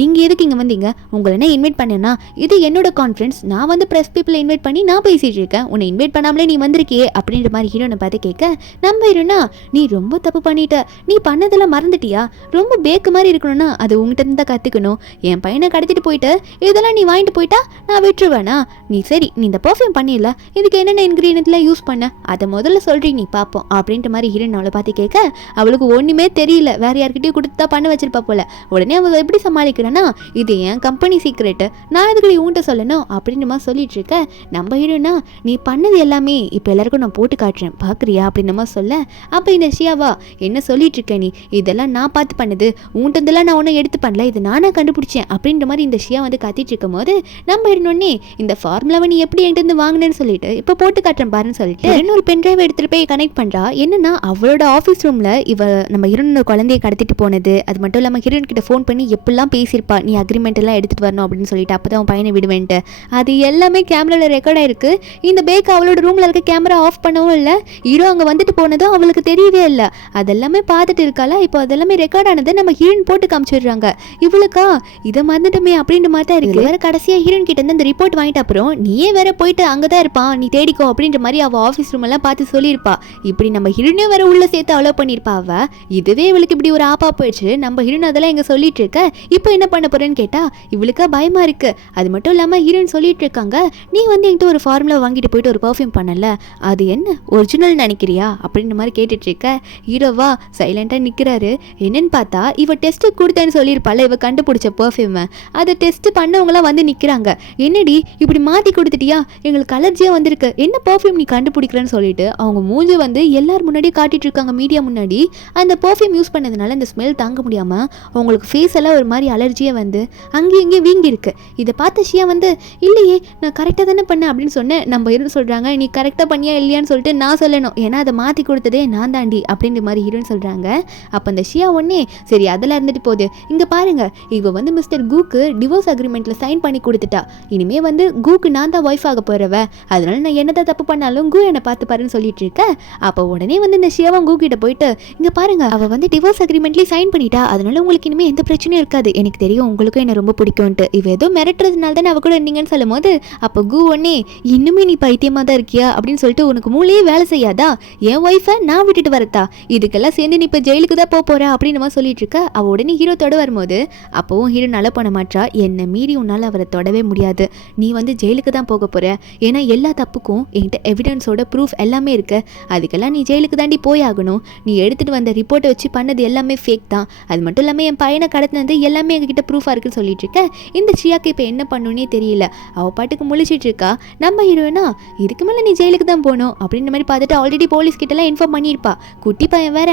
நீங்கள் எதுக்கு இங்கே வந்தீங்க, உங்களை என்ன இன்வைட் பண்ணேன்னா இது என்னோட கான்ஃபரன்ஸ், நான் வந்து ப்ரெஸ் பீப்புளை இன்வைட் பண்ணி நான் பேசிட்டு இருக்கேன், உன்னை இன்வைட் பண்ணாமலே நீ வந்திருக்கியே அப்படின்ற மாதிரி ஹீரோனை பார்த்து கேட்க. நம்ம ஹீரோனா நீ ரொம்ப தப்பு பண்ணிட்ட, நீ பண்ணதெல்லாம் மறந்துட்டியா, ரொம்ப பேக்கு மாதிரி இருக்கணும்னா அது உங்ககிட்ட இருந்து தான் கற்றுக்கணும், என் பையனை கடத்திட்டு போயிட்டு இதெல்லாம் நீ வாங்கிட்டு போயிட்டா நான் விட்டுருவேனா, நீ சரி நீ இந்த பர்ஃப்யூம் பண்ணிடல இதுக்கு என்னென்ன இன்க்ரீடியன்ட்லாம் யூஸ் பண்ண அதை முதல்ல சொல்கிறீ நீ பார்ப்போம் அப்படின்ற மாதிரி ஹீரோன் அவளை பார்த்து கேட்க. அவளுக்கு ஒன்றுமே தெரியல, வேற யார்கிட்டயும் கொடுத்தா பண்ண வச்சிருப்பா போல. உடனே அவள் எப்படி சமாளிக்கிறேன்னா இது என் கம்பெனி சீக்ரெட்டு, நான் எதுக்கு உன்கிட்ட சொல்லணும் அப்படின்ற மாதிரி சொல்லிட்டு இருக்க. நம்ம ஹீரோனா நீ பண்ணது எல்லாமே இப்போ எல்லாருக்கும் நான் போட்டு காட்டுறேன் பார்க்குறியா அப்படின்ற மாதிரி சொல்ல. அப்போ இந்த ஷியாவா என்ன சொல்லிட்டு இருக்க நீ, இதெல்லாம் நான் பார்த்து பண்ணது, உன்ட்டதெல்லாம் நான் ஒன்றும் எடுத்து பண்ணல, இது நானாக கண்டுபிடிச்சேன் அப்படின்ற மாதிரி இந்த ஷியா வந்து கத்திட்டு இருக்கும் போது நம்ம ஹீரோனே இந்த ஃபார்முலாவை நீ எப்படி என்கிட்ட வாங்கினேன்னு சொல்லிட்டு இப்போ போட்டு காட்டுறேன் பாருன்னு சொல்லிட்டு இன்னொரு பென் டிரைவ் எடுத்துகிட்டு போய் கனெக்ட் பண்ணுறா. என்னன்னா அவளோட ஆஃபீஸ் ரூமில் இவ நம்ம ஹீரோனோட குழந்தைய கடத்திட்டு போனது, அது மட்டும் இல்லாமல் ஹீரோன் கிட்ட ஃபோன் பண்ணி எப்படிலாம் பேசியிருப்பா நீ அக்ரிமெண்ட் எல்லாம் எடுத்துகிட்டு வரணும் அப்படின்னு சொல்லிட்டு அப்போ தான் பையனை விடுவேன்ட்டு அது எல்லாமே கேமராவில் ரெக்கார்ட் ஆயிருக்கு. இந்த பேக் அவளோட ரூமில் இருக்க கேமரா ஆஃப் பண்ணவும் இல்லை, ஹீரோ அங்கே வந்துட்டு போனதும் அவளுக்கு தெரியவே இல்லை, அதெல்லாமே பார்த்துட்டு இருக்காளா. இப்போ அதெல்லாமே ரெக்கார்ட் ஆனது நம்ம ஹீரோன் போட்டு காமிச்சிடுறாங்க. இவளுக்கா இதை மறந்துட்டுமே அப்படின்ற மாதிரி தான் இருக்கு. வேற கடைசியாக ஹீரோன் கிட்ட இருந்து அந்த ரிப்போர்ட் வாங்கிட்ட அப்புறம் நீயே வேற போயிட்டு அங்கே தான் இருப்பான் நீ தேடிக்கோ அப்படின்ற மாதிரி அவள் ஆஃபீஸ் ரூம் எல்லாம் பார்த்து சொல்லியிருப்பா. இப்படி நம்ம ஹீரோனையும் வேற உள்ள சேர்த்து அலோ பண்ணியிருப்பா அவ. இதுவே இவளுக்கு இப்படி ஒரு ஆப்பா போயிடுச்சு. நம்ம ஹீரோன் அதெல்லாம் எங்க சொல்லிட்டு இருக்க, இப்போ என்ன பண்ண போறேன்னு கேட்டா இவளுக்கா பயமா இருக்கு. அது மட்டும் இல்லாமல் ஹீரோயின் சொல்லிட்டு இருக்காங்க நீ வந்து என்கிட்ட ஒரு ஃபார்முலா வாங்கிட்டு போயிட்டு ஒரு பர்ஃப்யூம் பண்ணல, அது என்ன ஒரிஜினல் நினைக்கிறியா அப்படின்ற மாதிரி கேட்டுட்டு இருக்க. ஹீரோவா சைலண்டாக நிற்கிறாரு. என்னன்னு பார்த்தா இவ டெஸ்ட்டு கொடுத்தேன்னு சொல்லியிருப்பாள் இவ கண்டுபிடிச்ச பர்ஃப்யூமை, அதை டெஸ்ட் பண்ணவங்களாம் வந்து நிற்கிறாங்க. என்னடி இப்படி மாற்றி கொடுத்துட்டியா, எங்களுக்கு அலர்ஜியாக வந்திருக்கு, என்ன பர்ஃப்யூம் நீ கண்டுபிடிக்கிறேன்னு சொல்லிட்டு அவங்க மூஞ்சி வந்து எல்லார் முன்னாடியே காட்டிட்டு இருக்காங்க மீடியா முன்னாடி. அந்த பர்ஃப்யூம் யூஸ் பண்ணதுனால அந்த ஸ்மெல் தாங்க முடியாமல் அவங்களுக்கு ஃபேஸ் எல்லாம் ஒரு மாதிரி அலர்ஜியாக வந்து அங்கேயும் இங்கேயும் வீங்கி இருக்கு. இதை பார்த்த ஷியா வந்து இல்லையே நான் கரெக்டாக தானே பண்ணேன் அப்படின்னு சொன்னேன். நம்ம இருந்து சொல்கிறாங்க நீ கரெக்டாக பண்ணியா இல்லையான்னு சொல்லிட்டு நான் சொல்லணும், ஏன்னா அதை மாற்றி கொடுத்ததே நான் தாண்டி அப்படின்ற மாதிரி ஹீரோன்னு சொல்கிறாங்க. அப்போ அந்த ஷியா ஒன்னே சரி அதெல்லாம் இருந்துட்டு போகுது, இங்கே பாருங்க இவ வந்து மிஸ்டர் கூக்கு டிவோர்ஸ் அக்ரிமெண்ட்டில் சைன் பண்ணி கொடுத்துட்டா, இனிமே வந்து கூக்கு நான் தான் ஒய்ஃப் ஆக போகிறவ, அதனால நான் என்னதான் தப்பு பண்ணாலும் கூ என்னை பார்த்து பாருன்னு சொல்லிட்டு இருக்க. அப்போ உடனே வந்து இந்த ஷியாவும் கூ கிட்ட போயிட்டு இங்கே பாருங்க அவள் வந்து டிவோர்ஸ் அக்ரிமெண்ட்லேயே சைன் பண்ணிட்டா, அதனால உங்களுக்கு இனிமேல் எந்த பிரச்சனையும் இருக்காது, எனக்கு தெரியும் உங்களுக்கும் என்ன ரொம்ப பிடிக்கும்ட்டு, இவ ஏதோ மிரட்டுறதுனால தானே அவ கூட இருந்தீங்கன்னு சொல்லும் போது அப்போ கூ ஒன்னே இன்னுமே நீ பைத்தியமாக தான் இருக்கியா அப்படின்னு சொல்லிட்டு உனக்கு மூளையே வேலை செய்யாதா, என் ஒய்ஃபை நான் விட்டுட்டு வரத்தா, இதுக்கெல்லாம் சேர்ந்து நீ இப்போ ஜெயிலுக்கு தான் போற அப்படின்னு சொல்லிட்டு இருக்க. அவ உடனே ஹீரோ தொட வரும்போது அப்போவும் ஹீரோ நல்லா பண்ண மாட்டா, என்னை மீறி உன்னால் அவரை தொடவே முடியாது, நீ வந்து ஜெயிலுக்கு தான் போக போற, ஏன்னா எல்லா தப்புக்கும் என்கிட்ட எவிடன்ஸோட ப்ரூஃப் எல்லாமே இருக்கு, அதுக்கெல்லாம் நீ ஜெயிலுக்கு தாண்டி போயாகணும், நீ எடுத்துட்டு வந்த ரிப்போர்ட்டை வச்சு பண்ணது எல்லாமே ஃபேக் தான், அது மட்டும் இல்லாமல் என் பையனை கடத்தினது எல்லாமே எங்ககிட்ட ப்ரூஃபாக இருக்குன்னு சொல்லிட்டு இருக்க. இந்த ஷியாக்கு இப்போ என்ன பண்ணுன்னே தெரியல, அவள் பாட்டுக்கு முழிச்சிட்டு இருக்கா. நம்ம ஹீரோனா இதுக்கு மேலே நீ ஜெயிலுக்கு தான் போகணும் அப்படின்ற மாதிரி பார்த்துட்டு ஆல்ரெடி போலீஸ் கிட்டலாம் இன்ஃபார்ம் பண்ணியிருப்பா. குட்டி பையன் வேற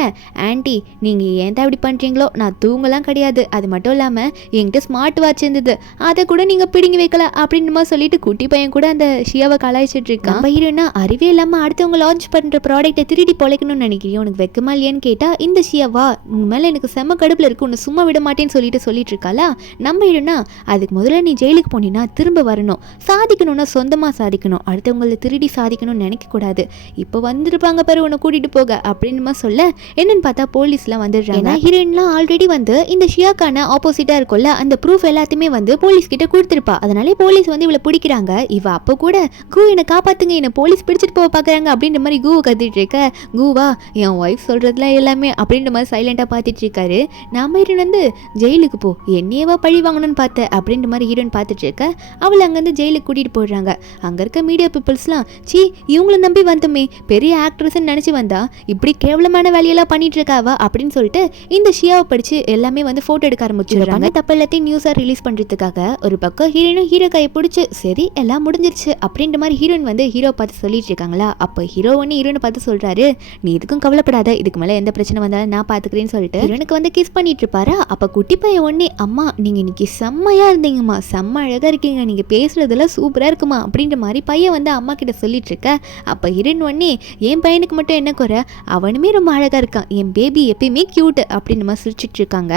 ஆன்ட்டி நீங்கள் ஏன் தான் இப்படி பண்ணுறீங்களோ, நான் தூங்கலாம் கிடையாது, அது மட்டும் இல்லாமல் என்கிட்ட ஸ்மார்ட் வாட்ச் இருந்தது அதை கூட நீங்கள் பிடிங்கி வைக்கல அப்படின்ற மாதிரி சொல்லிட்டு குட்டி பையன் கூட அந்த ஷியாவை கலாய்ச்சிட்டு இருக்கான். நம்ம ஹீரோனா அறிவே இல்லாமல் அடுத்தவங்க லான்ச் பண்ணுற ப்ராடக்ட்டை திருடி பொழைக்கணும்னு நினைக்கிறேன், உனக்கு வெக்கமா இல்லையான்னு கேட்டால் இந்த ஷியாவா உன் மேலே எனக்கு செம்ம கடுப்பில் இருக்கு, உன்னை சும்மா விட மாட்டேன்னு சொல்லிட்டு இருக்காளா. நம்ம ஹீரோனா அதுக்கு முதல்ல நீ ஜெயிலுக்கு போனீங்கன்னா திரும்ப வரணும், சாதிக்கணும்னா சொந்தமாக சாதிக்கணும், அடுத்தவங்களை திருடி சாதிக்கணும்னு நினைக்கக்கூடாது, இப்போ வந்துருப்பாங்க பாரு உன்னை கூட்டிகிட்டு போக அப்படின்னு சொல்ல என்னன்னு பார்த்தா போலீஸ்லாம் வந்துடுறாங்க. ஹீரோயின்லாம் ஆல்ரெடி வந்து இந்த ஷியாக்கான ஆப்போசிட்டாக இருக்கும்ல அந்த ப்ரூஃப் எல்லாத்தையுமே வந்து போலீஸ் கிட்ட கொடுத்துருப்பா. அதனாலே போலீஸ் வந்து இவளை பிடிக்கிறாங்க. இவ அப்போ கூட கூ என்னை காப்பாத்துங்க, என்னை போலீஸ் பிடிச்சிட்டு போக பார்க்குறாங்க அப்படின்ற மாதிரி கூவை கத்திட்டு இருக்க. கூவா என் ஒய்ஃப் சொல்கிறதுலாம் எல்லாமே அப்படின்ற மாதிரி சைலண்டாக பார்த்துட்டு இருக்காரு. நம்ம ஹீரோன் வந்து ஜெயிலுக்கு போ, என்னையவா பழி வாங்கணும்னு பார்த்த அப்படின்ற மாதிரி ஹீரோன் பார்த்துட்டு இருக்க. அவளை அங்கேருந்து ஜெயிலுக்கு கூட்டிகிட்டு போடுறாங்க. அங்கே இருக்க மீடியா பீப்புள்ஸ்லாம் சி இவங்களை நம்பி வந்தோமே, பெரிய ஆக்ட்ரஸ்ன்னு நினச்சி வந்தா இப்படி கேவலமான வேலையெல்லாம் பண்ணிட்டு இருக்காவா அப்படின்னு சொல்லிட்டு இந்த ஷியாவை படித்து எல்லாமே வந்து ஃபோட்டோ எடுக்க ஆரம்பிச்சிடுறாங்க. தப்பு எல்லாத்தையும் நியூஸாக ரிலீஸ் பண்ணுறதுக்காக. ஒரு பக்கம் ஹீரோனும் ஹீரோ கையை பிடிச்சி சரி எல்லாம் முடிஞ்சிருச்சு அப்படின்ற மாதிரி ஹீரோயின் வந்து ஹீரோ பார்த்து சொல்லிட்டு இருக்காங்களா. அப்போ ஹீரோ ஒன்று ஹீரோனை பார்த்து சொல்கிறாரு, நீ இதுக்கும் கவலைப்படாத, இதுக்கு மேலே எந்த பிரச்சனை வந்தாலும் நான் பார்த்துக்கிறேன்னு சொல்லிட்டு ஹீரோனுக்கு வந்து கிஸ் பண்ணிட்டு இருப்பாரா. அப்போ குட்டி பையன் ஒன்னே அம்மா நீங்கள் இன்னைக்கு செம்மையாக இருந்தீங்கம்மா, செம்ம அழகாக இருக்கீங்க, நீங்கள் பேசுறதெல்லாம் சூப்பராக இருக்குமா அப்படின்ற மாதிரி பையன் வந்து அம்மா கிட்ட சொல்லிட்டு இருக்க. அப்போ ஹீரோயின் ஒன்னே என் பையனுக்கு மட்டும் என்ன குறை, அவனுமே ரொம்ப அழகாக இருக்கான், என் பேபி எப்பயுமே க்யூட் அப்படின்னு மாதிரி சிரிச்சிட்டு இருக்காங்க.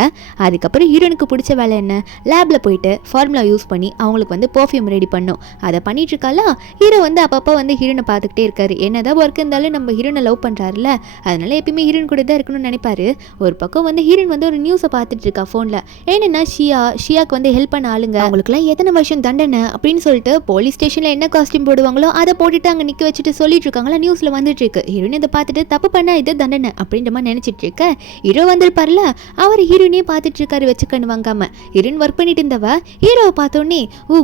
அதுக்கப்புறம் ஹீரோனுக்கு பிடிச்ச வேலை என்ன, லேபில் போயிட்டு ஃபார்முலா யூஸ் பண்ணி அவங்களுக்கு வந்து பர்ஃப்யூம் ரெடி பண்ணும். அதை பண்ணிட்டு இருக்காளா. ஹீரோ வந்து அப்பப்போ வந்து ஹீரோனை பார்த்துக்கிட்டே இருக்காரு. என்னதான் ஒர்க் இருந்தாலும் நம்ம ஹீரோனை லவ் பண்ணுறாருல, அதனால எப்பயுமே ஹீரோன் கூட தான் இருக்கணும்னு நினைப்பாரு. ஒரு பக்கம் வந்து ஹீரோன் வந்து ஒரு நியூஸை பார்த்துட்டு இருக்கா ஃபோனில். என்னென்னா ஷியாக்கு வந்து ஹெல்ப் பண்ண ஆளுங்க, அவங்களுக்குலாம் எத்தனை வருஷம் தண்டனை அப்படின்னு சொல்லிட்டு போலீஸ் ஸ்டேஷனில் என்ன காஸ்டியூம் போடுவாங்களோ அதை போட்டுட்டு அங்கே நிற்க வச்சுட்டு சொல்லிட்டு இருக்காங்களா. நியூஸில் வந்துட்டு இருக்கு. ஹீரோன் இதை பார்த்துட்டு தப்பு பண்ண இது தண்டனை அப்படின்ற மாதிரி நினச்சிட்டு இருக்க. ஹீரோ வந்திருப்பார்ல, அவர் ஹீரோனே பார்த்துட்டு இருக்காரு வச்சுக்கன்னு வாங்காம. ஹீரோன் ஒர்க் பண்ணிட்டு இருந்தவ ஹீரோவை பார்த்தோன்னே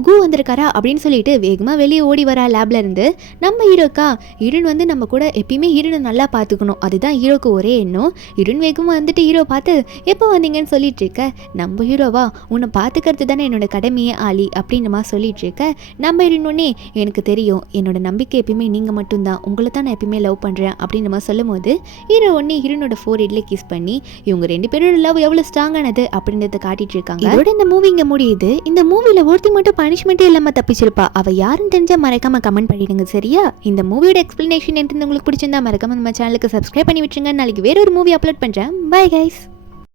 கூ வந்திருக்காரா அப்படின்னு சொல்லிட்டு வேகமாக வெளியே ஓடி வரா லேப்ல இருந்து. நம்ம ஹீரோக்கா ஹீரோன் வந்து நம்ம கூட எப்பயுமே ஹீரோனை நல்லா பார்த்துக்கணும், அதுதான் ஹீரோக்கு ஒரே எண்ணம். ஹீரோன் வேகமாக வந்துட்டு ஹீரோ பார்த்து எப்போ வந்தீங்கன்னு சொல்லிட்டு இருக்க. நம்ம ஹீரோவா உன்னை பார்த்துக்கிறது தானே என்னோட கடமையே ஆளி அப்படின்ற மாதிரி சொல்லிட்டு இருக்க. நம்ம ஹீரோனே எனக்கு தெரியும், என்னோட நம்பிக்கை எப்பயுமே நீங்கள் மட்டும்தான், உங்களை தான் நான் எப்பயுமே லவ் பண்ணுறேன் அப்படின்ற மாதிரி சொல்லும் போது ஹீரோ ஒன்னே ஹீரோனோட 4 ஹெட்ல கிஸ் பண்ணி இவங்க 2 பேரோட லவ் எவ்வளோ ஸ்ட்ராங்கானது அப்படின்றத காட்டிட்டு இருக்காங்க. இதோட இந்த மூவி இங்கே முடியுது. இந்த மூவில ஒருத்தி மட்டும் பனிஷ்மெண்ட்டே இல்லாமல் தப்பிச்சிருப்பா. அவ யாருன்னு தெரிஞ்சா மறக்காம கமெண்ட் பண்ணிடுங்க சரியா. இந்த மூவியோட எக்ஸ்பிளனேஷன் உங்களுக்கு பிடிச்சிருந்தா மறக்காம நம்ம சேனலுக்கு சப்ஸ்கிரைப் பண்ணி விட்டுருங்க. நாளைக்கு வேற ஒரு மூவி அப்லோட் பண்ணுறேன். Bye guys.